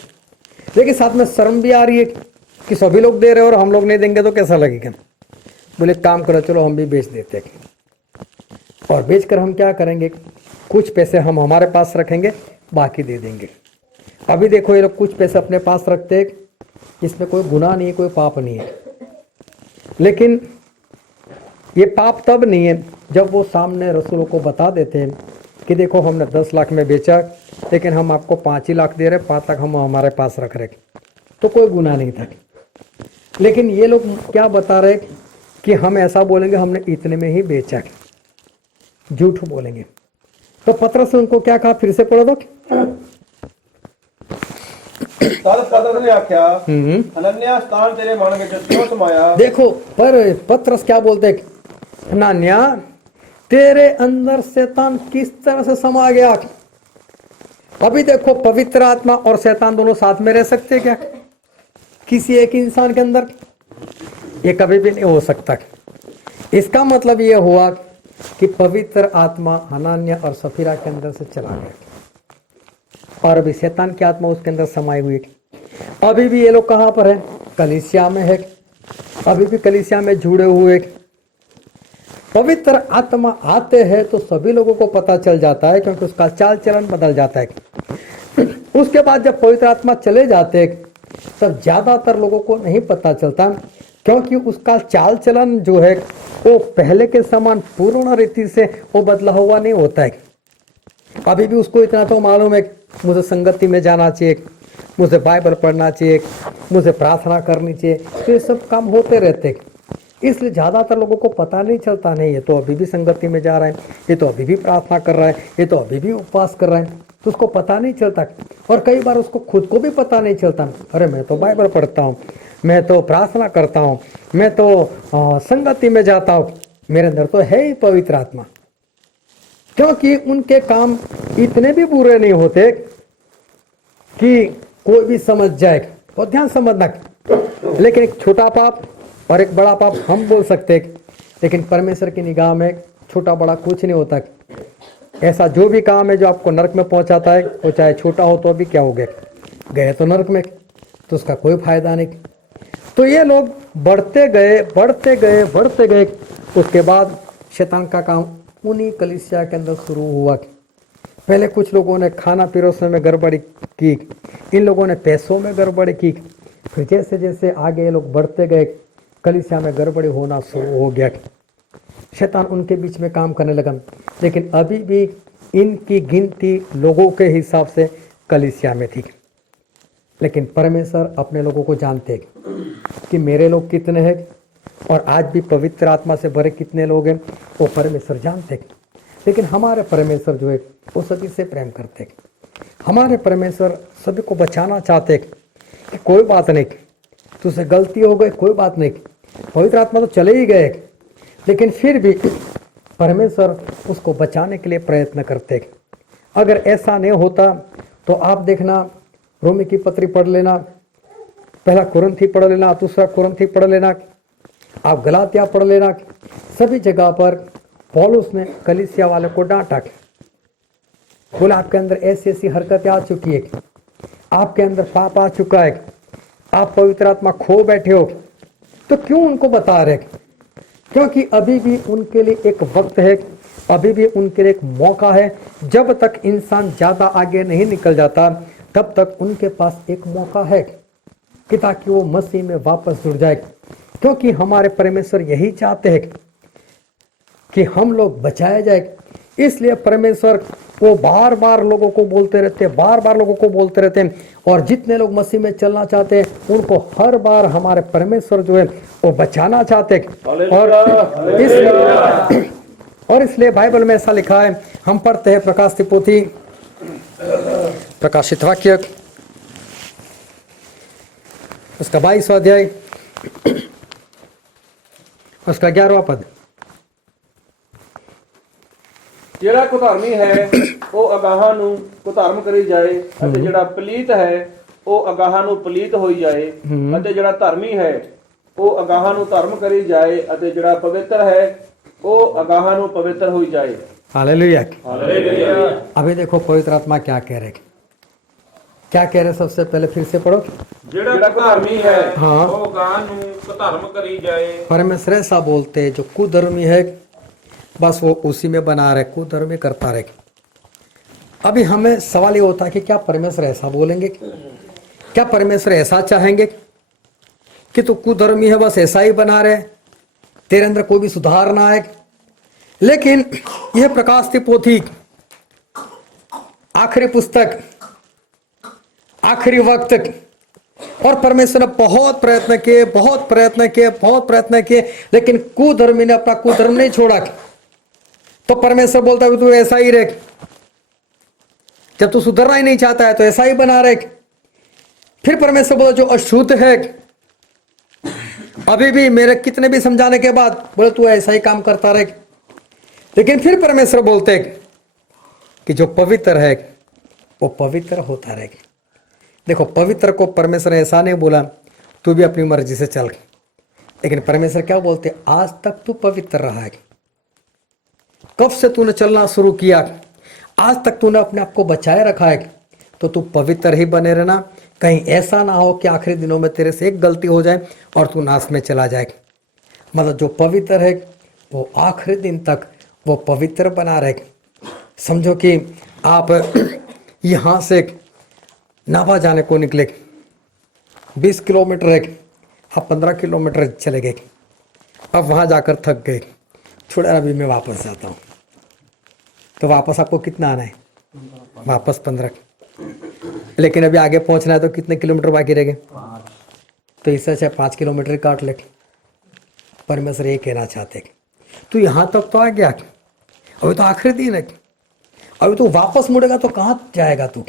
लेकिन साथ में शर्म भी आ रही है कि सभी लोग दे रहे और हम लोग नहीं देंगे तो कैसा लगेगा। बोले काम करो, चलो हम भी बेच देते हैं, और बेचकर हम क्या करेंगे, कुछ पैसे हम हमारे पास रखेंगे, बाकी दे देंगे। अभी देखो ये लोग कुछ पैसे अपने पास रखते हैं, इसमें कोई गुनाह नहीं है, कोई पाप नहीं है। लेकिन ये पाप तब नहीं है जब वो सामने रसूलों को बता देते हैं कि देखो हमने 10 लाख में बेचा, लेकिन हम आपको 5 ही लाख दे रहे, 5 लाख हम हमारे पास रख रहे, तो कोई गुनाह नहीं था। लेकिन ये लोग क्या बता रहे कि हम ऐसा बोलेंगे हमने इतने में ही बेचा, झूठ बोलेंगे। तो पतरस ने उनको क्या कहा, फिर से पढ़ो दो। तद पतरस ने आख्या, हनन्या, शैतान तेरे मन में क्यों समाया। देखो पर पतरस क्या बोलते, हनन्या तेरे अंदर शैतान किस तरह से समा गया। अभी देखो पवित्र आत्मा और शैतान दोनों साथ में रह सकते हैं क्या किसी एक इंसान के अंदर? ये कभी भी नहीं हो सकता। इसका मतलब ये हुआ कि पवित्र आत्मा हनान्या और सफीरा के अंदर से चला गया और अभी शैतान की आत्मा उसके अंदर समाई हुई है। अभी भी ये लोग कहाँ पर है? कलीसिया में है, अभी भी कलीसिया में जुड़े हुए। पवित्र आत्मा आते हैं तो सभी लोगों को पता चल जाता है, क्योंकि उसका चाल चलन बदल जाता है। उसके बाद जब पवित्र आत्मा चले जाते तब ज्यादातर लोगों को नहीं पता चलता, क्योंकि उसका चाल चलन जो है वो पहले के समान पूर्ण रीति से वो बदला हुआ नहीं होता है। अभी भी उसको इतना तो मालूम है, मुझे संगति में जाना चाहिए, मुझे बाइबल पढ़ना चाहिए, मुझे प्रार्थना करनी चाहिए, तो ये सब काम होते रहते। इसलिए ज़्यादातर लोगों को पता नहीं चलता, नहीं ये तो अभी भी संगति में जा रहा है, ये तो अभी भी प्रार्थना कर रहा है, ये तो अभी भी उपवास कर रहा है, तो उसको पता नहीं चलता। और कई बार उसको खुद को भी पता नहीं चलता, अरे मैं तो बाइबल पढ़ता हूँ, मैं तो प्रार्थना करता हूँ, मैं तो संगति में जाता हूँ, मेरे अंदर तो है ही पवित्र आत्मा। क्योंकि उनके काम इतने भी बुरे नहीं होते कि कोई भी समझ जाए, और ध्यान समझना। लेकिन एक छोटा पाप और एक बड़ा पाप हम बोल सकते हैं, लेकिन परमेश्वर की निगाह में छोटा बड़ा कुछ नहीं होता। ऐसा जो भी काम है जो आपको नरक में पहुंचाता है, वो चाहे छोटा हो तो भी क्या हो गए तो नरक में, तो उसका कोई फायदा नहीं। तो ये लोग बढ़ते गए बढ़ते गए बढ़ते गए। उसके बाद शैतान का काम उन्हीं कलीसिया के अंदर शुरू हुआ। पहले कुछ लोगों ने खाना पिरोसने में गड़बड़ी की, इन लोगों ने पैसों में गड़बड़ी की, फिर जैसे जैसे आगे ये लोग बढ़ते गए कलीसिया में गड़बड़ी होना शुरू हो गया। शैतान उनके बीच में काम करने लगा, लेकिन अभी भी इनकी गिनती लोगों के हिसाब से कलीसिया में थी। लेकिन परमेश्वर अपने लोगों को जानते कि मेरे लोग कितने हैं, और आज भी पवित्र आत्मा से भरे कितने लोग हैं, वो परमेश्वर जानते। लेकिन हमारे परमेश्वर जो है वो सभी से प्रेम करते। हमारे परमेश्वर सभी को बचाना चाहते कि कोई बात नहीं, तुझसे गलती हो गई, कोई बात नहीं, पवित्र आत्मा तो चले ही गए, लेकिन फिर भी परमेश्वर उसको बचाने के लिए प्रयत्न करते। अगर ऐसा नहीं होता तो आप देखना, रोमी की पत्री पढ़ लेना, पहला कुरिन्थी पढ़ लेना, दूसरा कुरिन्थी पढ़ लेना, आप गलातिया पढ़ लेना, सभी जगह पर पौलुस ने कलीसिया वाले को डांटा, बोला आपके अंदर ऐसी ऐसी हरकतें आ चुकी है, आपके अंदर पाप आ चुका है, आप पवित्र आत्मा खो बैठे हो। तो क्यों उनको बता रहे? क्योंकि अभी भी उनके लिए एक वक्त है, अभी भी उनके लिए एक मौका है। जब तक इंसान ज्यादा आगे नहीं निकल जाता तब तक उनके पास एक मौका है कि ताकि वो मसीह में वापस जुड़ जाए। क्योंकि हमारे परमेश्वर यही चाहते हैं कि हम लोग बचाए जाए। इसलिए परमेश्वर वो बार बार लोगों को बोलते रहते हैं, बार बार लोगों को बोलते रहते हैं, और जितने लोग मसीह में चलना चाहते हैं उनको हर बार हमारे परमेश्वर जो है वो बचाना चाहते हैं। और इसलिए बाइबल में ऐसा लिखा है, हम पढ़ते हैं प्रकाशित पोथी, प्रकाशित वाक्य उसका 22वां अध्याय उसका 11वां पद। ਜਿਹੜਾ ਕੁਧਰਮੀ ਹੈ ਉਹ ਅਗਾਹਾਂ ਨੂੰ ਕੁਧਰਮ ਕਰੀ ਜਾਏ, ਅਤੇ ਜਿਹੜਾ ਪਲੀਤ ਹੈ ਉਹ ਅਗਾਹਾਂ ਨੂੰ ਪਲੀਤ ਹੋਈ ਜਾਏ, ਅਤੇ ਜਿਹੜਾ ਧਰਮੀ ਹੈ ਉਹ ਅਗਾਹਾਂ ਨੂੰ ਧਰਮ ਕਰੀ ਜਾਏ, ਅਤੇ ਜਿਹੜਾ ਪਵਿੱਤਰ ਹੈ ਉਹ ਅਗਾਹਾਂ ਨੂੰ ਪਵਿੱਤਰ ਹੋਈ ਜਾਏ। हालेलुया। ਹਾਲੇਲੂਇਆ। अभी देखो पवित्र आत्मा क्या कह रहे, क्या कह रहे? सबसे पहले फिर से पढ़ो। ਜਿਹੜਾ ਕੁਧਰਮੀ ਹੈ ਹਾਂ। ਉਹ ਗਾਂ ਨੂੰ ਕੁਧਰਮ करी जाए। परमेश्वर ऐसा बोलते हैं, जो कुधर्मी है बस वो उसी में बना रहे, कुधर्मी करता रहे। अभी हमें सवाल ये होता है कि क्या परमेश्वर ऐसा बोलेंगे? क्या परमेश्वर ऐसा चाहेंगे कि तू कुधर्मी है, बस ऐसा ही बना रहे, तेरे अंदर कोई भी सुधार ना आए? लेकिन यह प्रकाशित पोथी आखिरी पुस्तक, आखिरी वक्त, और परमेश्वर ने बहुत प्रयत्न किए, बहुत प्रयत्न किए, बहुत प्रयत्न किए, लेकिन कुधर्मी ने अपना कुधर्म नहीं छोड़ा। तो परमेश्वर बोलता है तू ऐसा ही रहे, जब तू सुधरना ही नहीं चाहता है तो ऐसा ही बना रहे। फिर परमेश्वर बोला जो अशुद्ध है, अभी भी मेरे कितने भी समझाने के बाद बोले तू ऐसा ही काम करता रहे। लेकिन फिर परमेश्वर बोलते कि जो पवित्र है वो पवित्र होता रहे। देखो, पवित्र को परमेश्वर ने ऐसा नहीं बोला तू भी अपनी मर्जी से चल, लेकिन परमेश्वर क्या बोलते, आज तक तू पवित्र रहा है, कब से तूने चलना शुरू किया, आज तक तूने अपने आप को बचाए रखा है, तो तू पवित्र ही बने रहना। कहीं ऐसा ना हो कि आखिरी दिनों में तेरे से एक गलती हो जाए और तू नाश में चला जाए। मतलब जो पवित्र है वो आखिरी दिन तक वो पवित्र बना रहे। समझो कि आप यहाँ से नाभा जाने को निकले, 20 किलोमीटर है, आप 15 किलोमीटर चले गए, अब वहाँ जाकर थक गए, छोड़ा अभी मैं वापस जाता हूँ, तो वापस आपको कितना आना है? वापस 15। लेकिन अभी आगे पहुँचना है तो कितने किलोमीटर बाकी रह गए? तो इससे अच्छा 5 किलोमीटर काट ले। परमेश्वर ये कहना चाहते तू यहाँ तक तो आ गया, अभी तो आखिरी दिन है, अभी तो वापस मुड़ेगा तो कहाँ जाएगा तू?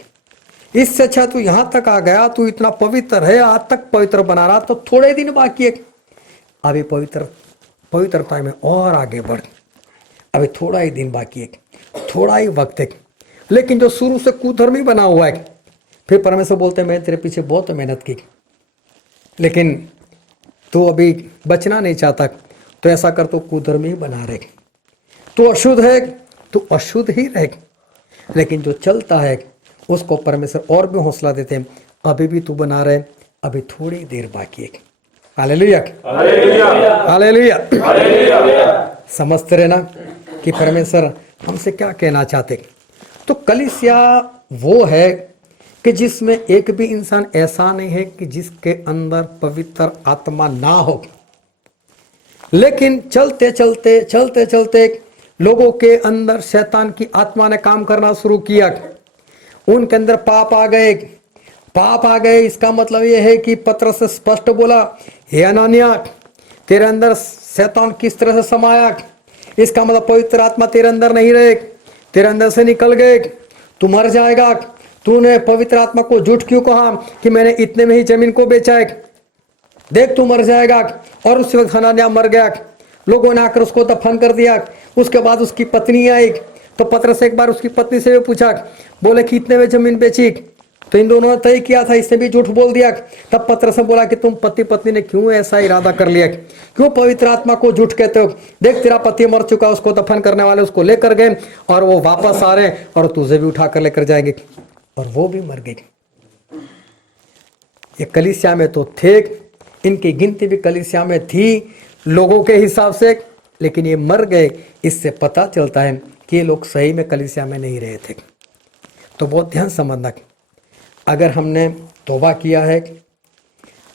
इससे अच्छा तू यहाँ तक आ गया, तू इतना पवित्र है, आज तक पवित्र बना रहा, तो थोड़े दिन बाकी है, अभी पवित्रता में और आगे बढ़, अभी थोड़ा ही दिन बाकी है, थोड़ा ही वक्त है। लेकिन जो शुरू से कुधर्मी बना हुआ है, फिर परमेश्वर बोलते मैं तेरे पीछे बहुत मेहनत की, लेकिन तू अभी बचना नहीं चाहता, तो ऐसा कर, तो कुधर्मी ही बना रहे। तू अशुद्ध है, तू अशुद्ध ही रहे। लेकिन जो चलता है उसको परमेश्वर और भी हौसला देते हैं, अभी भी तू बना रहे, अभी थोड़ी देर बाकी है। हालेलुया, हालेलुया, समझते रहना कि परमेश्वर हमसे क्या कहना चाहते। तो कलीसिया वो है कि जिसमें एक भी इंसान ऐसा नहीं है कि जिसके अंदर पवित्र आत्मा ना हो। लेकिन चलते चलते लोगों के अंदर शैतान की आत्मा ने काम करना शुरू किया, उनके अंदर पाप आ गए। इसका मतलब यह है कि पत्रस से स्पष्ट बोला, हे अनन्या, तेरे अंदर शैतान किस तरह से समाया। इसका मतलब पवित्र आत्मा तेरे अंदर नहीं रहे, तेरे अंदर से निकल गए, तू मर जाएगा। तूने पवित्र आत्मा को झूठ क्यों कहा कि मैंने इतने में ही जमीन को बेचा है, देख तू मर जाएगा। और उस वक्त हनन्याह मर गया, लोगों ने आकर उसको दफन कर दिया। उसके बाद उसकी पत्नी आई, तो पत्रस एक बार उसकी पत्नी से भी पूछा, बोले कि इतने में जमीन बेची, तो इन दोनों ने तय किया था, इसने भी झूठ बोल दिया। तब पत्रस ने बोला कि तुम पति पत्नी ने क्यों ऐसा इरादा कर लिया, क्यों पवित्र आत्मा को झूठ कहते हो? देख तेरा पति मर चुका, उसको दफन करने वाले उसको लेकर गए और वो वापस आ रहे हैं और तुझे भी उठा कर लेकर जाएंगे, और वो भी मर गई। ये कलीसिया में तो थे, इनकी गिनती भी कलीसिया में थी लोगों के हिसाब से, लेकिन ये मर गए। इससे पता चलता है कि ये लोग सही में कलीसिया में नहीं रहे थे। तो बहुत ध्यान समझना, अगर हमने तौबा किया है,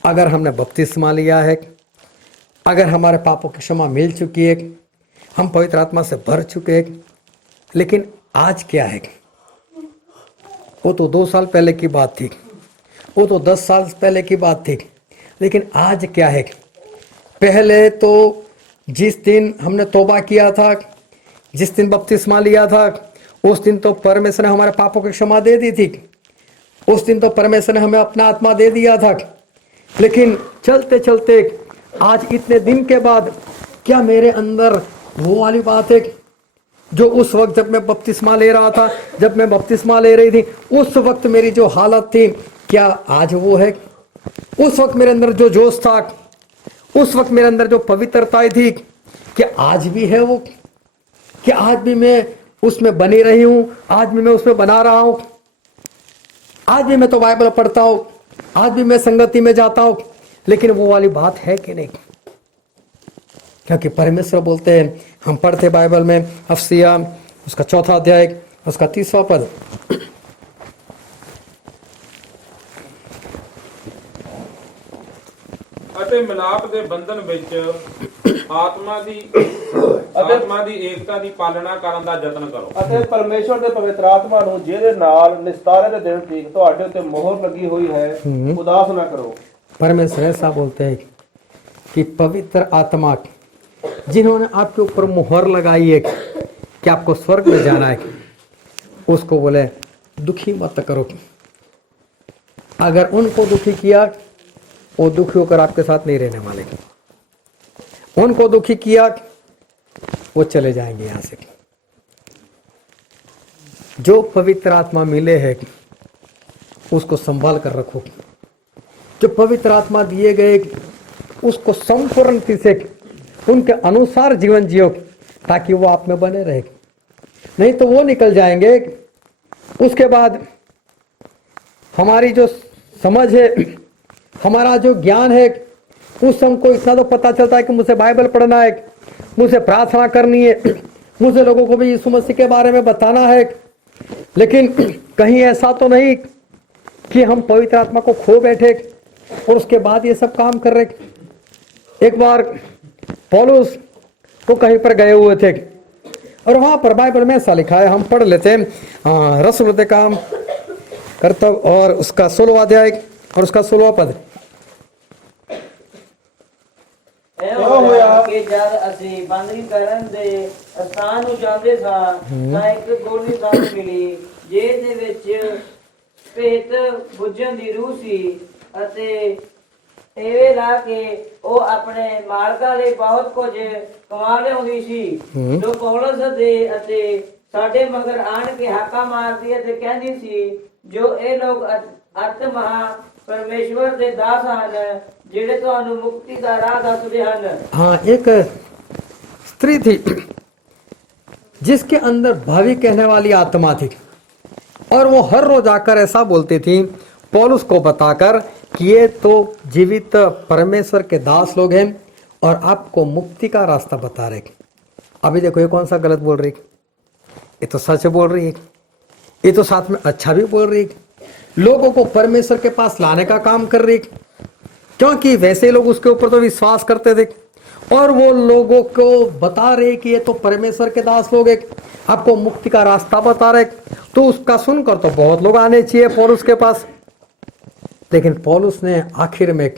अगर हमने बपतिस्मा लिया है, अगर हमारे पापों की क्षमा मिल चुकी है, हम पवित्र आत्मा से भर चुके हैं, लेकिन आज क्या है? वो तो 2 साल पहले की बात थी, वो तो 10 साल पहले की बात थी, लेकिन आज क्या है? पहले तो जिस दिन हमने तौबा किया था, जिस दिन बपतिस्मा लिया था, उस दिन तो परमेश्वर ने हमारे पापों की क्षमा दे दी थी, उस दिन तो परमेश्वर ने हमें अपना आत्मा दे दिया था। लेकिन चलते चलते आज इतने दिन के बाद क्या मेरे अंदर वो वाली बात है जो उस वक्त जब मैं बपतिस्मा ले रहा था, जब मैं बपतिस्मा ले रही थी, उस वक्त मेरी जो हालत थी, क्या आज वो है? उस वक्त मेरे अंदर जो जोश था, उस वक्त मेरे अंदर जो पवित्रता थी, क्या आज भी है वो? क्या आज भी मैं उसमें बनी रही हूं? आज भी मैं उसमें बना रहा हूं? आज भी मैं तो बाइबल पढ़ता हूं, आज भी मैं संगति में जाता हूं, लेकिन वो वाली बात है कि नहीं? क्योंकि परमेश्वर बोलते हैं, हम पढ़ते बाइबल में हफ्सिया उसका 4 अध्याय उसका 30वां पद, ਅਤੇ ਮਿਲਾਪ ਦੇ ਬੰਧਨ ਵਿੱਚ ਆਤਮਾ ਦੀ ਏਕਤਾ ਦੀ ਪਾਲਣਾ ਕਰਨ ਦਾ ਯਤਨ ਕਰੋ। ਅਤੇ ਪਰਮੇਸ਼ਵਰ ਦੇ ਪਵਿੱਤਰ ਆਤਮਾ ਨੂੰ ਜਿਹਦੇ ਨਾਲ ਨਿਸਤਾਰੇ ਦੇ ਦਿਨ ਤੀਕ ਤੁਹਾਡੇ ਉੱਤੇ ਮੋਹਰ ਲੱਗੀ ਹੋਈ ਹੈ, ਉਦਾਸ ਨਾ ਕਰੋ। परमेश्वर ऐसा बोलते हैं कि पवित्र आत्मा जिन्होंने आपके ऊपर मुहर लगाई है कि आपको स्वर्ग में जाना है, उसको बोले दुखी मत करो। अगर उनको दुखी किया, वो दुखी होकर आपके साथ नहीं रहने वाले। उनको दुखी किया, वो चले जाएंगे यहाँ से। जो पवित्र आत्मा मिले हैं उसको संभाल कर रखो। जो पवित्र आत्मा दिए गए उसको संपूर्ण से उनके अनुसार जीवन जियो, ताकि वो आप में बने रहे। नहीं तो वो निकल जाएंगे। उसके बाद हमारी जो समझ है, हमारा जो ज्ञान है, उस हमको इतना तो पता चलता है कि मुझे बाइबल पढ़ना है, मुझे प्रार्थना करनी है, मुझे लोगों को भी यीशु मसीह के बारे में बताना है। लेकिन कहीं ऐसा तो नहीं कि हम पवित्र आत्मा को खो बैठे और उसके बाद ये सब काम कर रहे। एक बार पौलुस वो कहीं पर गए हुए थे और वहां पर बाइबल में ऐसा लिखा है, हम पढ़ लेते हैं। रसूल के काम कर्तव्य और उसका 16वां अध्याय और उसका 16वां पद। ਇਹ ਹੋਇਆ ਕਿ ਜਦ ਅਸੀਂ ਬੰਦਗੀ ਕਰਨ ਦੇ ਸਥਾਨ ਨੂੰ ਜਾਂਦੇ ਸਾਂ ਤਾਂ ਇੱਕ ਗੋਲੀ ਸਾਨੂੰ ਮਿਲੀ, ਜਿਹਦੇ ਵਿੱਚ ਭੇਤ ਬੁੱਝਣ ਦੀ ਰੂਹ ਸੀ ਅਤੇ ਇਹ ਲਾ ਕੇ ਉਹ ਆਪਣੇ ਮਾਲਕਾਂ ਲਈ ਬਹੁਤ ਕੁਝ ਕਮਾ ਲਿਆਉਂਦੀ ਸੀ। ਜੋ ਪੌਲਸ ਦੇ ਅਤੇ ਸਾਡੇ ਮਗਰ ਆਣ ਕੇ ਹਾਕਾ ਮਾਰਦੀ ਅਤੇ ਕਹਿੰਦੀ ਸੀ, ਜੋ ਇਹ ਲੋਕ ਅਤ ਮਹਾ परमेश्वर दे दास ਹਨ ਜਿਹੜੇ ਤੁਹਾਨੂੰ ਮੁਕਤੀ ਦਾ ਰਾਹ ਦੱਸਦੇ ਹਨ। हाँ, एक स्त्री थी जिसके अंदर भावी कहने वाली आत्मा थी और वो हर रोज आकर ऐसा बोलती थी पौलुस को बताकर कि ये तो जीवित परमेश्वर के दास लोग हैं और आपको मुक्ति का रास्ता बता रहे। अभी देखो ये कौन सा गलत बोल रही, ये तो सच बोल रही है, ये तो साथ में अच्छा भी बोल रही है, लोगों को परमेश्वर के पास लाने का काम कर रही, क्योंकि वैसे लोग उसके ऊपर तो विश्वास करते थे और वो लोगों को बता रहे कि ये तो परमेश्वर के दास लोग हैं, आपको मुक्ति का रास्ता बता रहे। तो उसका सुनकर तो बहुत लोग आने चाहिए पौलुस के पास, लेकिन पौलुस ने आखिर में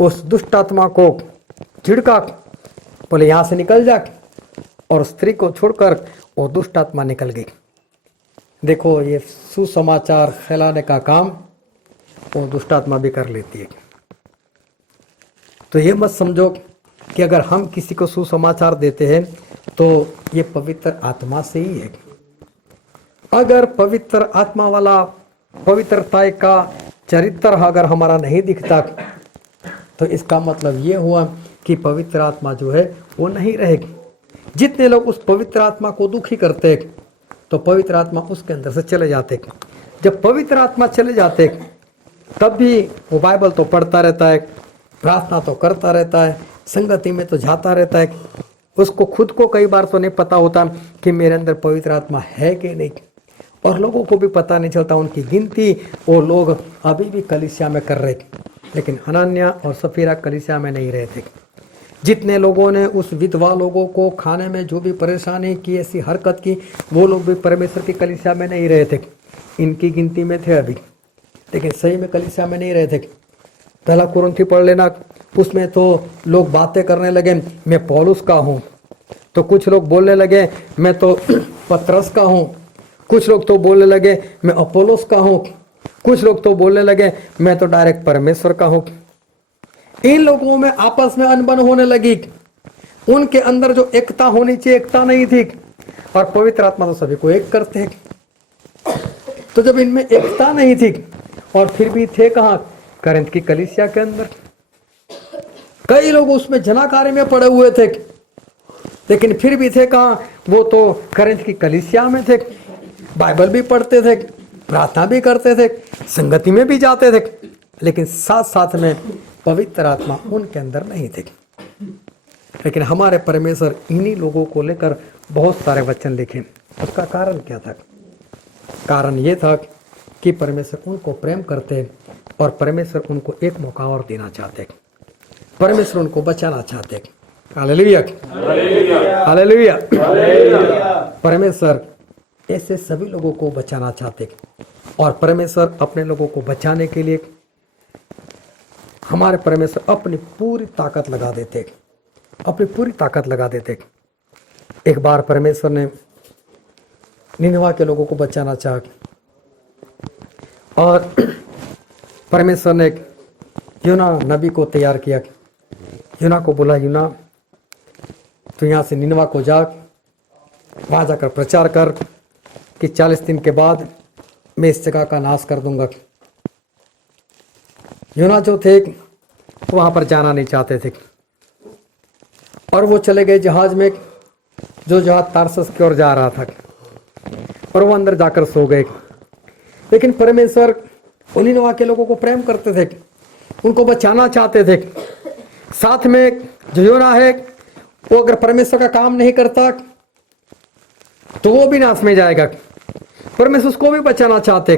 उस दुष्ट आत्मा को झिड़का, बोले यहां से निकल जा, और स्त्री को छोड़कर वो दुष्ट आत्मा निकल गई। देखो ये सुसमाचार फैलाने का काम वो दुष्ट आत्मा भी कर लेती है। तो ये मत समझो कि अगर हम किसी को सुसमाचार देते हैं तो ये पवित्र आत्मा से ही है। अगर पवित्र आत्मा वाला पवित्रता का चरित्र अगर हमारा नहीं दिखता तो इसका मतलब ये हुआ कि पवित्र आत्मा जो है वो नहीं रहेगी। जितने लोग उस पवित्र आत्मा को दुखी करते तो पवित्र आत्मा उसके अंदर से चले जाते। जब पवित्र आत्मा चले जाते तब भी वो बाइबल तो पढ़ता रहता है, प्रार्थना तो करता रहता है, संगति में तो जाता रहता है, उसको खुद को कई बार तो नहीं पता होता कि मेरे अंदर पवित्र आत्मा है कि नहीं, और लोगों को भी पता नहीं चलता। उनकी गिनती वो लोग अभी भी कलीसिया में कर रहे, लेकिन हनन्याह और सफीरा कलीसिया में नहीं रहे थे। जितने लोगों ने उस विधवा लोगों को खाने में जो भी परेशानी की, ऐसी हरकत की, वो लोग भी परमेश्वर की कलीसिया में नहीं रहे थे। इनकी गिनती में थे अभी, लेकिन सही में कलीसिया में नहीं रहे थे। पहला कुरिन्थी पढ़ लेना, उसमें तो लोग बातें करने लगे मैं पौलुस का हूँ, तो कुछ लोग बोलने लगे मैं तो पतरस का हूँ, कुछ लोग तो बोलने लगे मैं अपोलोस का हूँ, कुछ लोग तो बोलने लगे मैं तो डायरेक्ट परमेश्वर का हूँ। इन लोगों में आपस में अनबन होने लगी, उनके अंदर जो एकता होनी चाहिए एकता नहीं थी, और पवित्र आत्मा तो सभी को एक करते हैं। तो जब इनमें एकता नहीं थी और फिर भी थे कहाँ, करिन्थ की कलीसिया के अंदर। कई लोग उसमें जनाकारी में पड़े हुए थे, लेकिन फिर भी थे कहाँ, वो तो करिन्थ की कलीसिया में थे, बाइबल भी पढ़ते थे, प्रार्थना भी करते थे, संगति में भी जाते थे, लेकिन साथ साथ में पवित्र आत्मा उनके अंदर नहीं थे। लेकिन हमारे परमेश्वर इन्हीं लोगों को लेकर बहुत सारे वचन लिखे। उसका कारण क्या था? कारण ये था कि परमेश्वर उनको प्रेम करते और परमेश्वर उनको एक मौका और देना चाहते, परमेश्वर उनको बचाना चाहते। Hallelujah, hallelujah. परमेश्वर ऐसे सभी लोगों को बचाना चाहते, और परमेश्वर अपने लोगों को बचाने के लिए हमारे परमेश्वर अपनी पूरी ताकत लगा देते, अपनी पूरी ताकत लगा देते। एक बार परमेश्वर ने निनवा के लोगों को बचाना चाहा, और परमेश्वर ने यूना नबी को तैयार किया। यूना को बोला, यूना तो यहाँ से निनवा को जा, वहाँ जाकर प्रचार कर कि 40 दिन के बाद मैं इस जगह का नाश कर दूंगा। यूना जो थे वहाँ पर जाना नहीं चाहते थे, और वो चले गए जहाज में, जो जहाज तारसस की ओर जा रहा था, और वो अंदर जाकर सो गए। लेकिन परमेश्वर उन्हीं निनवे के लोगों को प्रेम करते थे, उनको बचाना चाहते थे। साथ में जो योना है, वो अगर परमेश्वर का काम नहीं करता तो वो भी नाश में जाएगा। परमेश्वर उसको भी बचाना चाहते।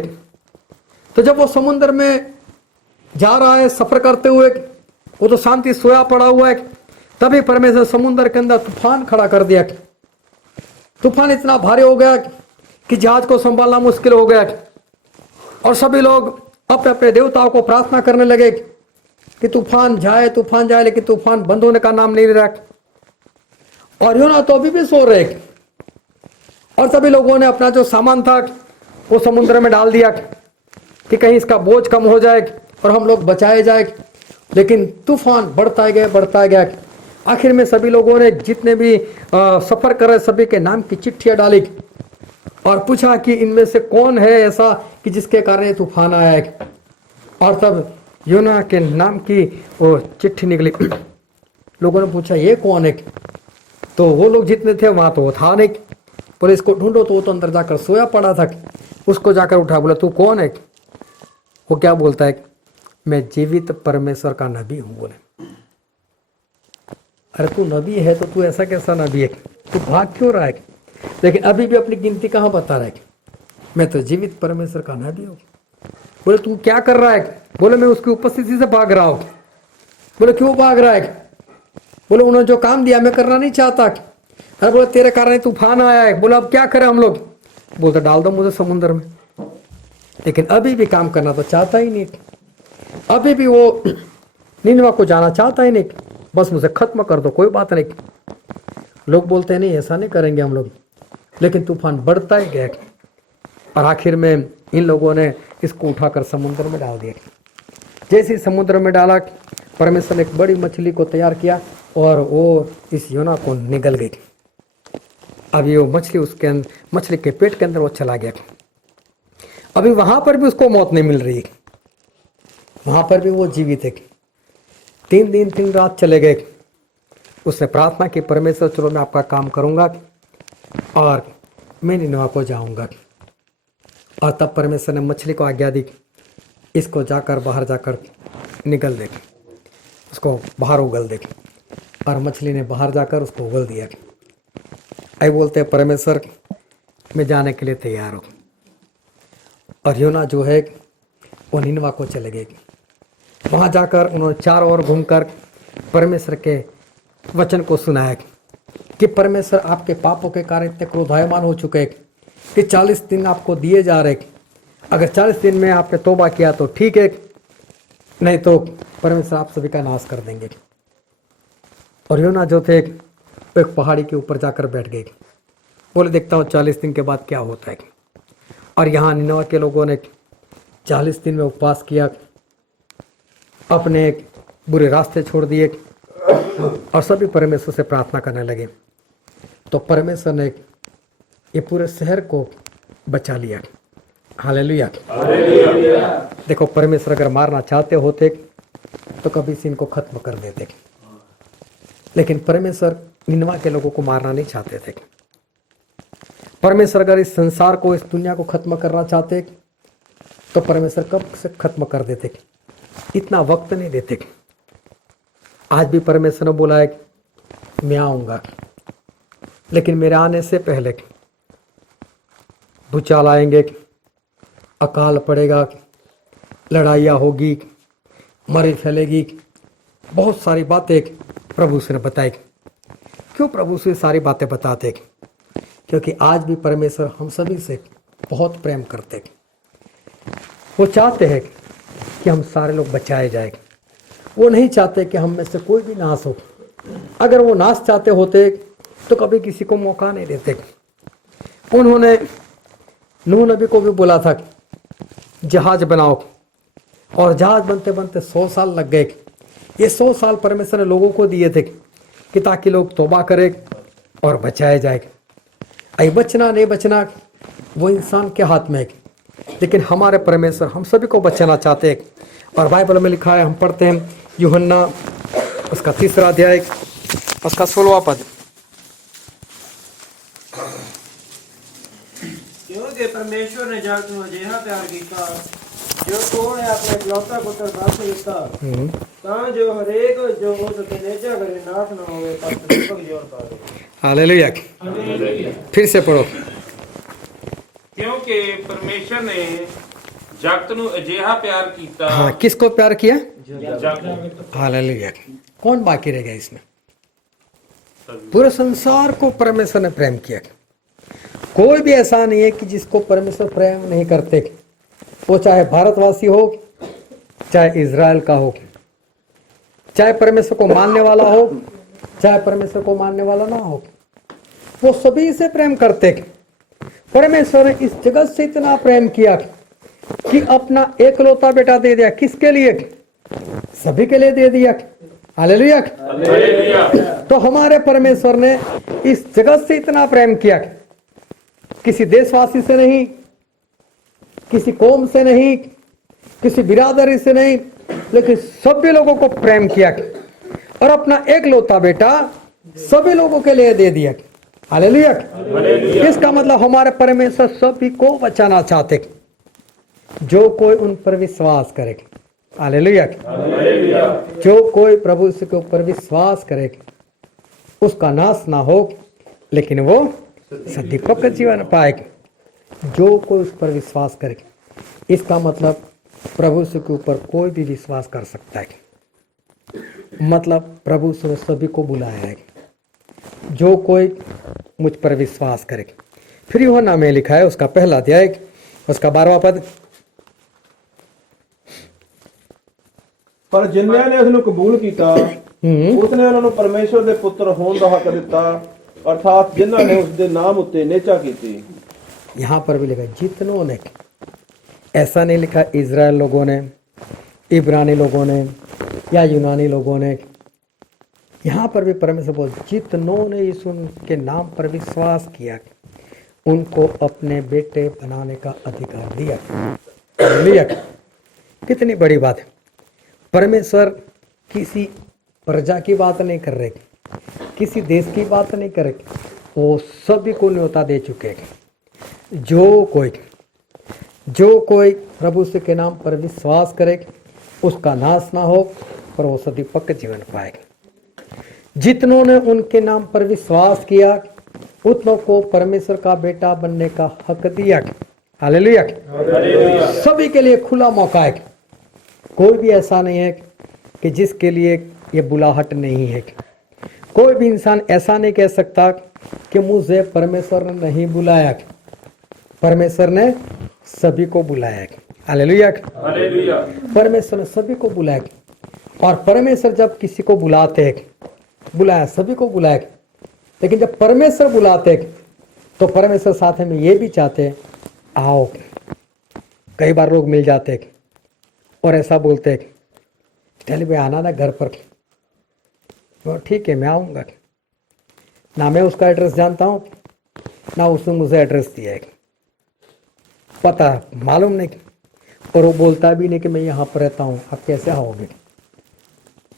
तो जब वो समुद्र में जा रहा है सफर करते हुए, वो तो शांति सोया पड़ा हुआ है, तभी परमेश्वर समुद्र के अंदर तूफान खड़ा कर दिया। तूफान इतना भारी हो गया कि जहाज को संभालना मुश्किल हो गया, और सभी लोग अपने अपने देवताओं को प्रार्थना करने लगे कि तूफान जाए, लेकिन तूफान बंद होने का नाम नहीं ले रहा। और योना तो अभी भी सो रहे, और सभी लोगों ने अपना जो सामान था वो समुद्र में डाल दिया कि कहीं इसका बोझ कम हो जाए और हम लोग बचाए जाए। लेकिन तूफान बढ़ता गया। आखिर में सभी लोगों ने, जितने भी सफर कर रहे, सभी के नाम की चिट्ठियां डाली और पूछा कि इनमें से कौन है ऐसा कि जिसके कारण ये तूफान आया है। और तब योना के नाम की वो चिट्ठी निकली। लोगों ने पूछा ये कौन है, तो वो लोग जितने थे वहां तो वो था नहीं। पुलिस को ढूंढो तो वो तो अंदर जाकर सोया पड़ा था। उसको जाकर उठा, बोला तू कौन है? वो क्या बोलता है, मैं जीवित परमेश्वर का नबी हूं। बोले अरे तू नबी है तो तू ऐसा कैसा नबी है, तू भाग क्यों रहा है? लेकिन अभी भी अपनी गिनती कहाँ बता रहा है, मैं तो जीवित परमेश्वर का नबी हूँ। बोले तू क्या कर रहा है? बोले मैं उसकी उपस्थिति से भाग रहा हूँ। बोले क्यों भाग रहा है? बोले उन्होंने जो काम दिया मैं करना नहीं चाहता। अरे बोले तेरे कारण तूफान आया है। बोला अब क्या करें हम लोग? बोलते डाल दो मुझे समुद्र में। लेकिन अभी भी काम करना तो चाहता ही नहीं, अभी भी वो निनवा को जाना चाहता ही नहीं। बस मुझे खत्म कर दो, कोई बात नहीं। लोग बोलते हैं नहीं ऐसा नहीं करेंगे हम लोग। लेकिन तूफान बढ़ता ही गया, और आखिर में इन लोगों ने इसको उठाकर समुद्र में डाल दिया। जैसे ही समुद्र में डाला, परमेश्वर ने एक बड़ी मछली को तैयार किया और वो इस योना को निगल गई। अभी वो मछली उसके अंदर, मछली के पेट के अंदर वो चला गया। अभी वहां पर भी उसको मौत नहीं मिल रही, वहां पर भी वो जीवित है। 3 दिन 3 रात चले गए। उसने प्रार्थना की, परमेश्वर चलो मैं आपका काम करूंगा और मैं निनवा को जाऊंगा। और तब परमेश्वर ने मछली को आज्ञा दी, इसको जाकर बाहर जाकर निगल दे, उसको बाहर उगल दे। और मछली ने बाहर जाकर उसको उगल दिया। आई बोलते हैं परमेश्वर मैं जाने के लिए तैयार हूँ। और योना जो है वो निनवा को चले गए। वहाँ जाकर उन्होंने चारों ओर घूमकर परमेश्वर के वचन को सुनाया कि परमेश्वर आपके पापों के कारण इतने क्रोधायमान हो चुके हैं कि 40 दिन आपको दिए जा रहे। अगर 40 दिन में आपने तौबा किया तो ठीक है, नहीं तो परमेश्वर आप सभी का नाश कर देंगे। और योना जो थे वो एक पहाड़ी के ऊपर जाकर बैठ गए। बोले देखता हूँ 40 दिन के बाद क्या होता है। और यहाँ निनवे के लोगों ने 40 दिन में उपवास किया, अपने बुरे रास्ते छोड़ दिए और सभी परमेश्वर से प्रार्थना करने लगे। तो परमेश्वर ने ये पूरे शहर को बचा लिया। हालेलुया। देखो परमेश्वर अगर मारना चाहते होते तो कभी से इनको खत्म कर देते, लेकिन परमेश्वर निनवा के लोगों को मारना नहीं चाहते थे। परमेश्वर अगर इस संसार को, इस दुनिया को खत्म करना चाहते तो परमेश्वर कब से खत्म कर देते, इतना वक्त नहीं देते। आज भी परमेश्वर ने बोला है मैं आऊंगा, लेकिन मेरे आने से पहले भूचाल आएंगे, अकाल पड़ेगा, लड़ाइयाँ होगी, मरी फैलेगी, बहुत सारी बातें प्रभु से ने बताई। क्यों प्रभु से सारी बातें बताते? क्योंकि आज भी परमेश्वर हम सभी से बहुत प्रेम करते। वो चाहते हैं कि हम सारे लोग बचाए जाए। वो नहीं चाहते कि हम में से कोई भी नाश हो। अगर वो नाश चाहते होते तो कभी किसी को मौका नहीं देते। उन्होंने नूह नबी को भी बोला था जहाज बनाओ, और जहाज बनते बनते 100 साल लग गए। ये 100 साल परमेश्वर ने लोगों को दिए थे कि ताकि लोग तौबा करें और बचाए जाए। आई बचना नहीं बचना वो इंसान के हाथ में है, लेकिन हमारे परमेश्वर हम सभी को बचाना चाहते हैं। और बाइबल में लिखा है, हम पढ़ते हैं यूहन्ना उसका 3रा अध्याय उसका 16वां पद। ਕਿਉਂਕਿ ਪਰਮੇਸ਼ਵਰ ਨੇ ਜਗਤ ਨੂੰ ਅਜਿਹਾ ਪਿਆਰ ਕੀਤਾ ਜੋ ਉਹਨੇ ਆਪਣੇ ਇਕਲੌਤਾ ਪੁੱਤਰ ਬਖਸ਼ ਦਿੱਤਾ ਤਾਂ ਜੋ ਹਰੇਕ ਜੋ ਉਸ ਤੇ ਨੇਚਾ ਕਰੇ ਨਾਸ਼ ਨਾ ਹੋਵੇ ਪਰ ਸਦੀਵਕ ਜੀਵਨ ਪਾਵੇ। हालेलुया। फिर से पढ़ो। ਕਿਉਂਕਿ ਪਰਮੇਸ਼ਰ ਨੇ ਜਗਤ ਨੂੰ ਅਜਿਹਾ ਪਿਆਰ ਕੀਤਾ। हाँ, किसको प्यार किया? ਜਗਤ हालेलुया। कौन बाकी रह गया इसमें? पूरे संसार को परमेश्वर ने प्रेम किया। कोई भी ऐसा नहीं है कि जिसको परमेश्वर प्रेम नहीं करते, वो चाहे भारतवासी हो, चाहे इज़राइल का हो, चाहे परमेश्वर को मानने वाला हो, चाहे परमेश्वर को मानने वाला ना हो, वो सभी से प्रेम करते। परमेश्वर ने इस जगत से इतना प्रेम किया कि अपना एकलौता बेटा दे दिया। किसके लिए? सभी के लिए दे दिया। हालेलुया। तो हमारे परमेश्वर ने इस जगत से इतना प्रेम किया, किसी देशवासी से नहीं, किसी कौम से नहीं, किसी बिरादरी से नहीं, लेकिन सभी लोगों को प्रेम किया और अपना एकलौता बेटा सभी लोगों के लिए दे दिया। हालेलुया। इसका मतलब हमारे परमेश्वर सभी को बचाना चाहते, जो कोई उन पर विश्वास करे। हालेलुया। जो कोई प्रभु के ऊपर विश्वास करे उसका नाश ना हो, लेकिन वो सदीपक जीवन पाए। जो कोई उस पर विश्वास करे, इसका मतलब प्रभु के ऊपर कोई भी विश्वास कर सकता है। मतलब प्रभु ने सभी को बुलाया है, जो कोई मुझ पर विश्वास करे। फिर यूहन्ना में लिखा है, उसका पहला अध्याय, उसका 12वां पद। ਪਰ ਜਿਨ੍ਹਾਂ ਨੇ ਉਸ ਨੂੰ ਕਬੂਲ ਕੀਤਾ ਉਸਨੇ ਉਹਨਾਂ ਨੂੰ ਪਰਮੇਸ਼ਵਰ ਦੇ ਪੁੱਤਰ ਹੋਣ ਦਾ ਹੱਕ ਦਿੱਤਾ, ਅਰਥਾਤ ਜਿਨ੍ਹਾਂ ਨੇ ਉਸ ਦੇ ਨਾਮ ਉੱਤੇ ਨੇਚਾ ਕੀਤੀ। यहाँ पर भी लिखा जितनों ने, ऐसा नहीं लिखा इजराइल लोगों ने, इब्रानी लोगों ने या यूनानी लोगों ने। यहाँ पर भी परमेश्वर बोल जितनों ने यीशु के नाम पर विश्वास किया उनको अपने बेटे बनाने का अधिकार दिया। हालेलुया। कितनी बड़ी बात है। परमेश्वर किसी प्रजा की बात नहीं कर रहे, किसी देश की बात नहीं कर रहे, वो सभी को न्योता दे चुके हैं। जो कोई प्रभु से के नाम पर विश्वास करे उसका नाश ना हो, पर वो सदीपक जीवन पाएगा। जितनों ने उनके नाम पर विश्वास किया उतनों को परमेश्वर का बेटा बनने का हक दिया। हालेलुया। सभी के लिए खुला मौका है। कोई भी ऐसा नहीं है कि जिसके लिए ये बुलाहट नहीं है। कोई भी इंसान ऐसा नहीं कह सकता कि मुझे परमेश्वर ने नहीं बुलाया। परमेश्वर ने सभी को बुलाया। हालेलुया। परमेश्वर ने सभी को बुलाया, और परमेश्वर जब किसी को बुलाते हैं, बुलाया सभी को बुलाया, लेकिन जब परमेश्वर बुलाते हैं तो परमेश्वर साथ में ये भी चाहते हैं आओ। कई बार लोग मिल जाते हैं और ऐसा बोलते हैं चलिए भाई आना ना घर पर। तो ठीक है मैं आऊँगा। ना मैं उसका एड्रेस जानता हूँ, ना उसने मुझे एड्रेस दिया है, पता मालूम नहीं, और वो बोलता भी नहीं कि मैं यहाँ पर रहता हूँ, आप कैसे आओगे।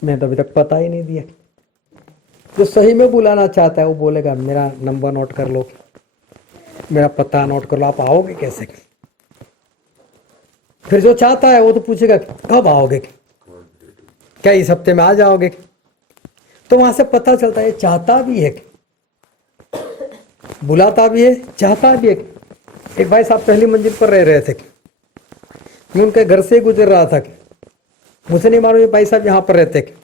मैं तो अभी तक पता ही नहीं दिया। जो सही में बुलाना चाहता है वो बोलेगा मेरा नंबर नोट कर लो, मेरा पता नोट कर लो, आप आओगे कैसे। फिर जो चाहता है वो तो पूछेगा कब आओगे, क्या इस हफ्ते में आ जाओगे। तो वहां से पता चलता है चाहता भी है, बुलाता भी है, चाहता भी है। एक भाई साहब पहली मंजिल पर रह रहे थे, मैं उनके घर से गुजर रहा था, मुझे नहीं मालूम ये भाई साहब यहाँ पर रहते।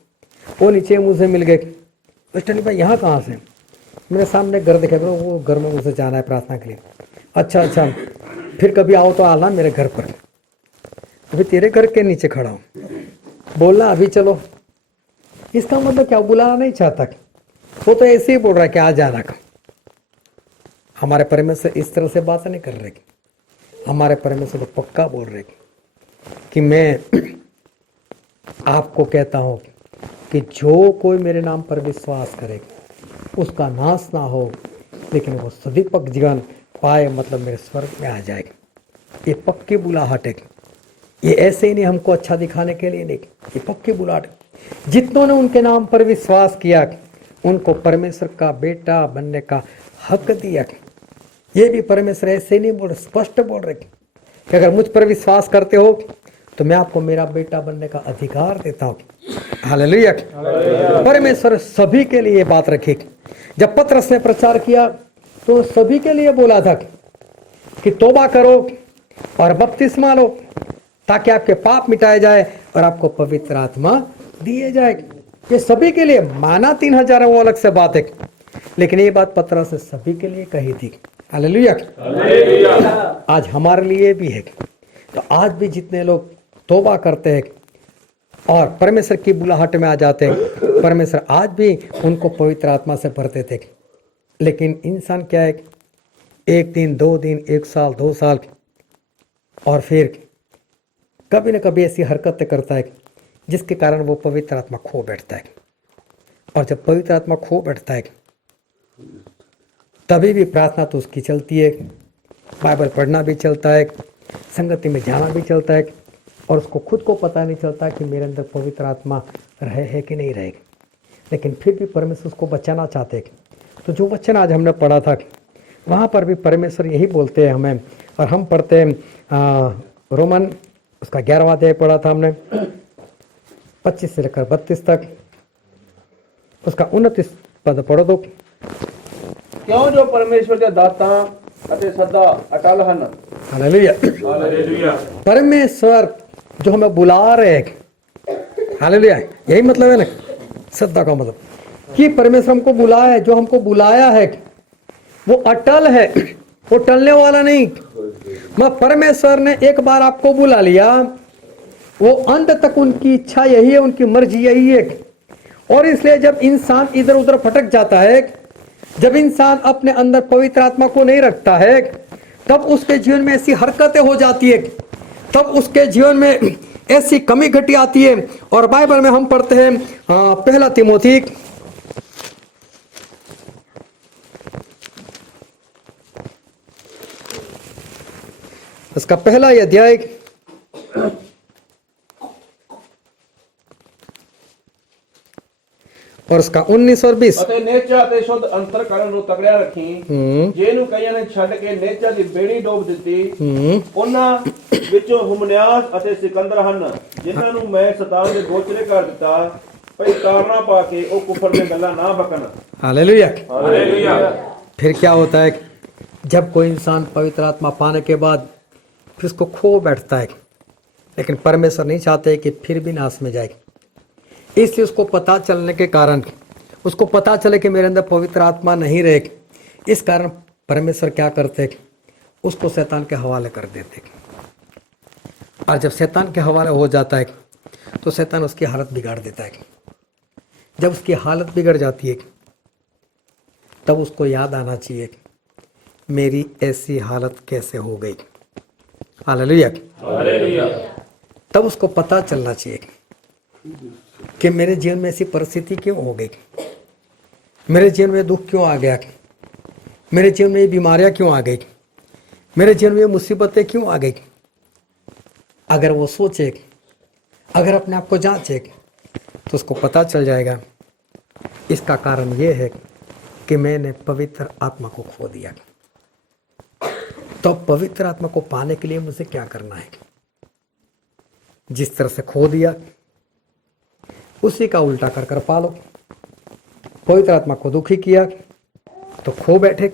वो नीचे मुझे मिल गए, टनी भाई यहाँ कहाँ से। मेरे सामने घर दिखा, वो घर में मुझे जाना है प्रार्थना के लिए। अच्छा अच्छा, फिर कभी आओ तो आना मेरे घर पर, अभी तेरे घर के नीचे खड़ा हूँ, बोलना अभी चलो। इसका मतलब क्या, बुलाना नहीं चाहता, वो तो ऐसे ही बोल रहा है कि आ जाना का। हमारे परमेश्वर इस तरह से बात नहीं कर रहे, हमारे परमेश्वर तो पक्का बोल रहे कि मैं आपको कहता हूँ कि जो कोई मेरे नाम पर विश्वास करे उसका नाश ना हो, लेकिन वो सदीपक जीवन पाए, मतलब मेरे स्वर्ग में आ जाएगा। ये पक्की बुलाहट है, ये ऐसे ही नहीं हमको अच्छा दिखाने के लिए नहीं, ये पक्की बुलाहट। जितनों ने उनके नाम पर विश्वास किया उनको परमेश्वर का बेटा बनने का हक दिया। ये भी परमेश्वर ऐसे नहीं बोल रहे, स्पष्ट बोल रहे कि अगर मुझ पर विश्वास करते हो तो मैं आपको मेरा बेटा बनने का अधिकार देता हूँ। हालेलुया। परमेश्वर सभी के लिए बात रखी। जब पतरस ने प्रचार किया तो सभी के लिए बोला था कि तौबा करो और बपतिस्मा लो ताकि आपके पाप मिटाए जाए और आपको पवित्र आत्मा दिए जाए। ये सभी के लिए, माना 3000 वो अलग से बात है, लेकिन ये बात पतरस ने सभी के लिए कही थी। हालेलुया। आज हमारे लिए भी है। तो आज भी जितने लोग तौबा करते हैं और परमेश्वर की बुलाहट में आ जाते हैं, परमेश्वर आज भी उनको पवित्र आत्मा से भरते थे। लेकिन इंसान क्या है, एक दिन, 2 दिन, 1 साल, 2 साल और फिर कभी न कभी ऐसी हरकतें करता है जिसके कारण वो पवित्र आत्मा खो बैठता है। और जब पवित्र आत्मा खो बैठता है तभी भी प्रार्थना तो उसकी चलती है, बाइबल पढ़ना भी चलता है, संगति में जाना भी चलता है, और उसको खुद को पता नहीं चलता कि मेरे अंदर पवित्र आत्मा रहे है कि नहीं रहे। लेकिन फिर भी परमेश्वर उसको बचाना चाहते हैं। तो जो वचन आज हमने पढ़ा था वहाँ पर भी परमेश्वर यही बोलते हैं हमें, और हम पढ़ते हैं रोमन उसका 11वां अध्याय पढ़ा था हमने, 25 से लेकर 32 तक, उसका 29 पद पढ़ो दो। क्यों जो परमेश्वर के दाता ਅਤੇ सदा अटल ਹਨ। हालेलुया। हालेलुया। परमेश्वर जो हमें बुला रहे हैं, हालेलुया, यही मतलब है ना सदा का मतलब, कि परमेश्वर हमको बुलाया है, जो हमको बुलाया है वो अटल है, वो टलने वाला नहीं। परमेश्वर ने एक बार आपको बुला लिया, वो अंत तक उनकी इच्छा यही है, उनकी मर्जी यही है। और इसलिए जब इंसान इधर उधर भटक जाता है, जब इंसान अपने अंदर पवित्र आत्मा को नहीं रखता है, तब उसके जीवन में ऐसी हरकतें हो जाती है, तब उसके जीवन में ऐसी कमी घटी आती है। और बाइबल में हम पढ़ते हैं 1 तिमोथी उसका 1 अध्याय और उसका 19 और 20। ਅਤੇ ਨੇਚਾ ਤੇ ਸ਼ੁੱਧ ਅੰਤਰਕਰਨ ਨੂੰ ਤਕੜਿਆ ਰੱਖੀ, ਜਿਹਨੂੰ ਕਈਆਂ ਨੇ ਛੱਡ ਕੇ ਨੇਚਾ ਦੀ ਬੇੜੀ ਡੋਬ ਦਿੱਤੀ। ਉਹਨਾਂ ਵਿੱਚੋਂ ਹੁਮਨਿਆਸ ਅਤੇ ਸਿਕੰਦਰ ਹਨ, ਜਿਨ੍ਹਾਂ ਨੂੰ ਮੈਂ ਸ਼ੈਤਾਨ ਦੇ ਗੋਚਰੇ ਕਰ ਦਿੱਤਾ, ਭਈ ਕਾਰਨਾ ਪਾ ਕੇ ਉਹ ਕੁਫਰ ਦੀਆਂ ਗੱਲਾਂ ਨਾ ਬਕਣ। हालेलुया। हालेलुया। फिर क्या होता है, जब कोई इंसान पवित्र आत्मा पाने के बाद फिर उसको खो बैठता है, लेकिन परमेश्वर नहीं चाहते कि फिर भी नाश में जाए। इसलिए उसको पता चलने के कारण, उसको पता चले कि मेरे अंदर पवित्र आत्मा नहीं रहे, इस कारण परमेश्वर क्या करते, उसको शैतान के हवाले कर देते। और जब शैतान के हवाले हो जाता है तो शैतान उसकी हालत बिगाड़ देता है। जब उसकी हालत बिगड़ जाती है तब उसको याद आना चाहिए मेरी ऐसी हालत कैसे हो गई। हालेलुया। हालेलुया। तब उसको पता चलना चाहिए कि मेरे जीवन में ऐसी परिस्थिति क्यों हो गई, मेरे जीवन में दुख क्यों आ गया, मेरे जीवन में ये बीमारियां क्यों आ गई, मेरे जीवन में ये मुसीबतें क्यों आ गई। अगर वो सोचे, अगर अपने आप को जांचे, तो उसको पता चल जाएगा इसका कारण ये है कि मैंने पवित्र आत्मा को खो दिया। तो पवित्र आत्मा को पाने के लिए मुझे क्या करना है, जिस तरह से खो दिया उसी का उल्टा कर कर पालो। पवित्र आत्मा को दुखी किया तो खो बैठे,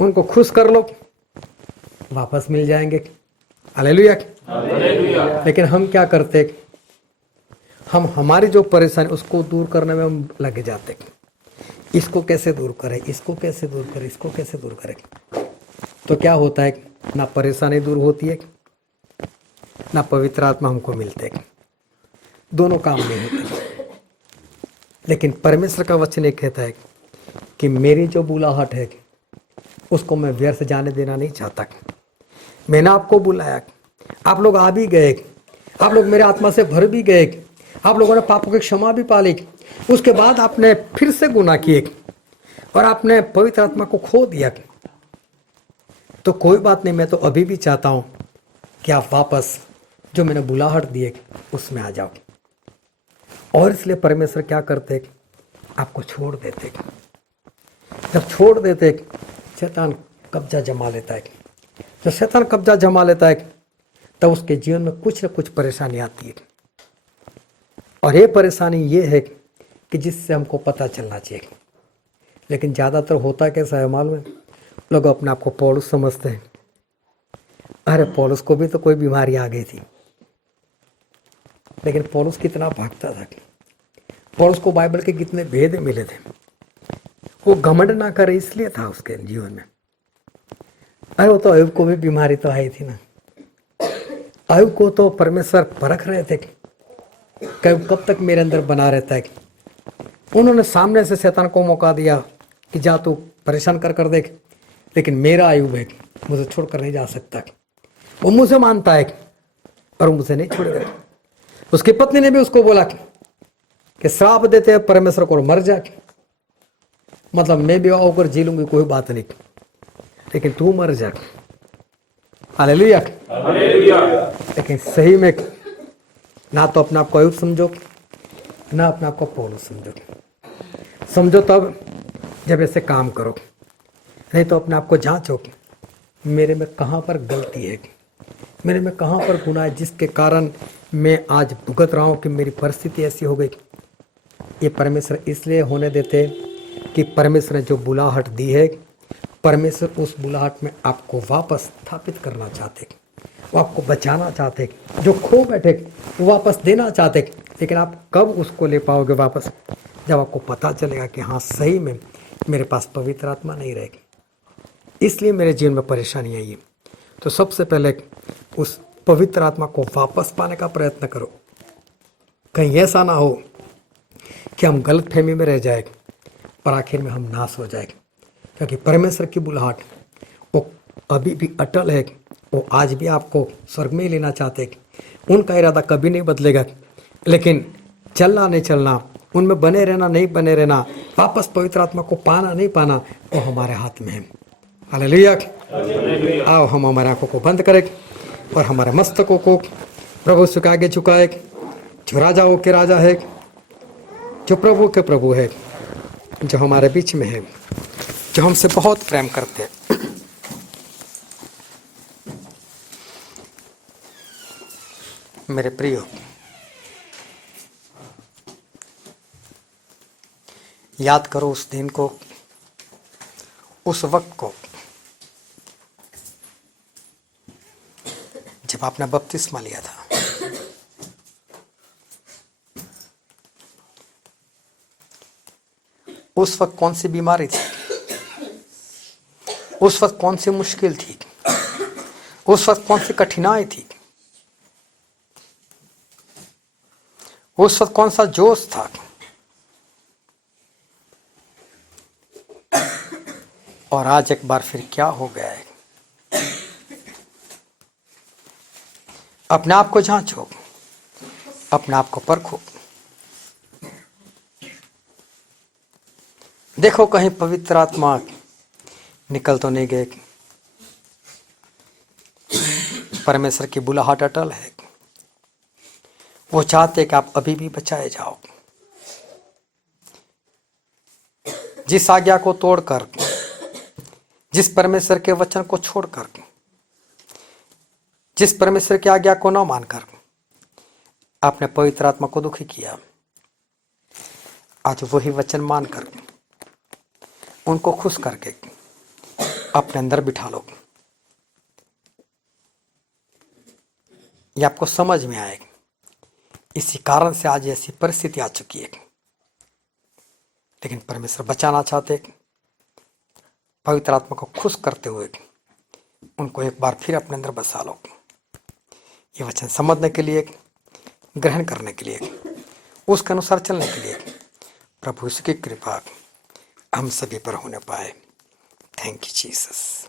उनको खुश कर लो, वापस मिल जाएंगे। हालेलुया। हालेलुया। लेकिन हम क्या करते, हम हमारी जो परेशानी उसको दूर करने में हम लगे जाते, इसको कैसे दूर करें, इसको कैसे दूर करें, इसको कैसे दूर करें। तो क्या होता है, ना परेशानी दूर होती है, ना पवित्र आत्मा हमको मिलते, दोनों काम नहीं होते। लेकिन परमेश्वर का वचन ये कहता है कि मेरी जो बुलाहट है उसको मैं व्यर्थ जाने देना नहीं चाहता। मैंने आपको बुलाया, आप लोग आ भी गए, आप लोग मेरे आत्मा से भर भी गए, आप लोगों ने पापों की क्षमा भी पाली, उसके बाद आपने फिर से गुनाह किए और आपने पवित्र आत्मा को खो दिया। तो कोई बात नहीं, मैं तो अभी भी चाहता हूं कि आप वापस जो मैंने बुलाहट दी है उसमें आ जाओ। और इसलिए परमेश्वर क्या करते, आपको छोड़ देते। जब छोड़ देते शैतान कब्जा जमा लेता है। जब शैतान कब्जा जमा लेता है तब उसके जीवन में कुछ न कुछ परेशानी आती है, और ये परेशानी ये है कि जिससे हमको पता चलना चाहिए। लेकिन ज़्यादातर होता कैसा है मालूम है? लोग अपने आप को पौलुस समझते हैं। अरे पौलुस को भी तो कोई बीमारी आ गई थी, लेकिन पौलुस कितना भागता था। पौलुस को बाइबल के कितने भेद मिले थे। वो घमंड ना करे इसलिए था उसके जीवन में। अरे वो तो अय्यूब को भी बीमारी तो आई थी ना। अय्यूब को तो परमेश्वर परख रहे थे कब तक मेरे अंदर बना रहता है। उन्होंने सामने से शैतान को मौका दिया कि जा तू परेशान कर देख, लेकिन मेरा अय्यूब है, मुझे छोड़कर नहीं जा सकता। वो मुझे मानता है और मुझे नहीं छोड़ेगा। उसकी पत्नी ने भी उसको बोला कि श्राप देते हैं परमेश्वर को, मर जा। मतलब मैं भी होकर जी लूंगी, कोई बात नहीं, लेकिन तू मर जा। हालेलुया। लेकिन सही में ना तो अपने आप को अय्यूब समझो, ना अपने आप को पौलुस समझो तब जब ऐसे काम करो। नहीं तो अपने आप को जांचो, मेरे में कहाँ पर गलती है, मेरे में कहाँ पर गुनाह है जिसके कारण मैं आज भुगत रहा हूँ कि मेरी परिस्थिति ऐसी हो गई। ये परमेश्वर इसलिए होने देते कि परमेश्वर ने जो बुलाहट दी है, परमेश्वर उस बुलाहट में आपको वापस स्थापित करना चाहते, वो आपको बचाना चाहते, जो खो बैठे वो वापस देना चाहते। लेकिन आप कब उसको ले पाओगे वापस? जब आपको पता चलेगा कि हाँ सही में मेरे पास पवित्र आत्मा नहीं रहेगी, इसलिए मेरे जीवन में परेशानी आई है। तो सबसे पहले उस पवित्र आत्मा को वापस पाने का प्रयत्न करो। कहीं ऐसा ना हो कि हम गलत फहमी में रह जाए और आखिर में हम नाश हो जाए। क्योंकि परमेश्वर की बुलाहट वो अभी भी अटल है। वो आज भी आपको स्वर्ग में ही लेना चाहते हैं। उनका इरादा कभी नहीं बदलेगा। लेकिन चलना नहीं चलना, उनमें बने रहना नहीं बने रहना, वापस पवित्र आत्मा को पाना नहीं पाना, वो हमारे हाथ में है। हालेलुया। आओ हम हमारे आंखों को बंद करें और हमारे मस्तकों को प्रभु के आगे झुकाए। जो राजाओं के राजा है, जो प्रभु के प्रभु है, जो हमारे बीच में है, जो हमसे बहुत प्रेम करते हैं। मेरे प्रियो, याद करो उस दिन को, उस वक्त को जब आपने बपतिस्मा लिया था। उस वक्त कौन सी बीमारी थी? उस वक्त कौन सी मुश्किल थी? उस वक्त कौन सी कठिनाई थी? उस वक्त कौन सा जोश था? और आज एक बार फिर क्या हो गया है? अपने आप को जांचो, अपने आप को परखो। देखो कहीं पवित्र आत्मा निकल तो नहीं गए। परमेश्वर की बुलाहट अटल है। वो चाहते कि आप अभी भी बचाए जाओ। जिस आज्ञा को तोड़कर, जिस परमेश्वर के वचन को छोड़कर, जिस परमेश्वर की आज्ञा को न मानकर आपने पवित्र आत्मा को दुखी किया, आज वही वचन मानकर उनको खुश करके अपने अंदर बिठा लो। ये आपको समझ में आएगा। इसी कारण से आज ऐसी परिस्थिति आ चुकी है। लेकिन परमेश्वर बचाना चाहते, पवित्र आत्मा को खुश करते हुए उनको एक बार फिर अपने अंदर बसा लो। ये वचन समझने के लिए, ग्रहण करने के लिए, उसके अनुसार चलने के लिए प्रभु की कृपा हम सभी पर होने पाए। Thank you Jesus.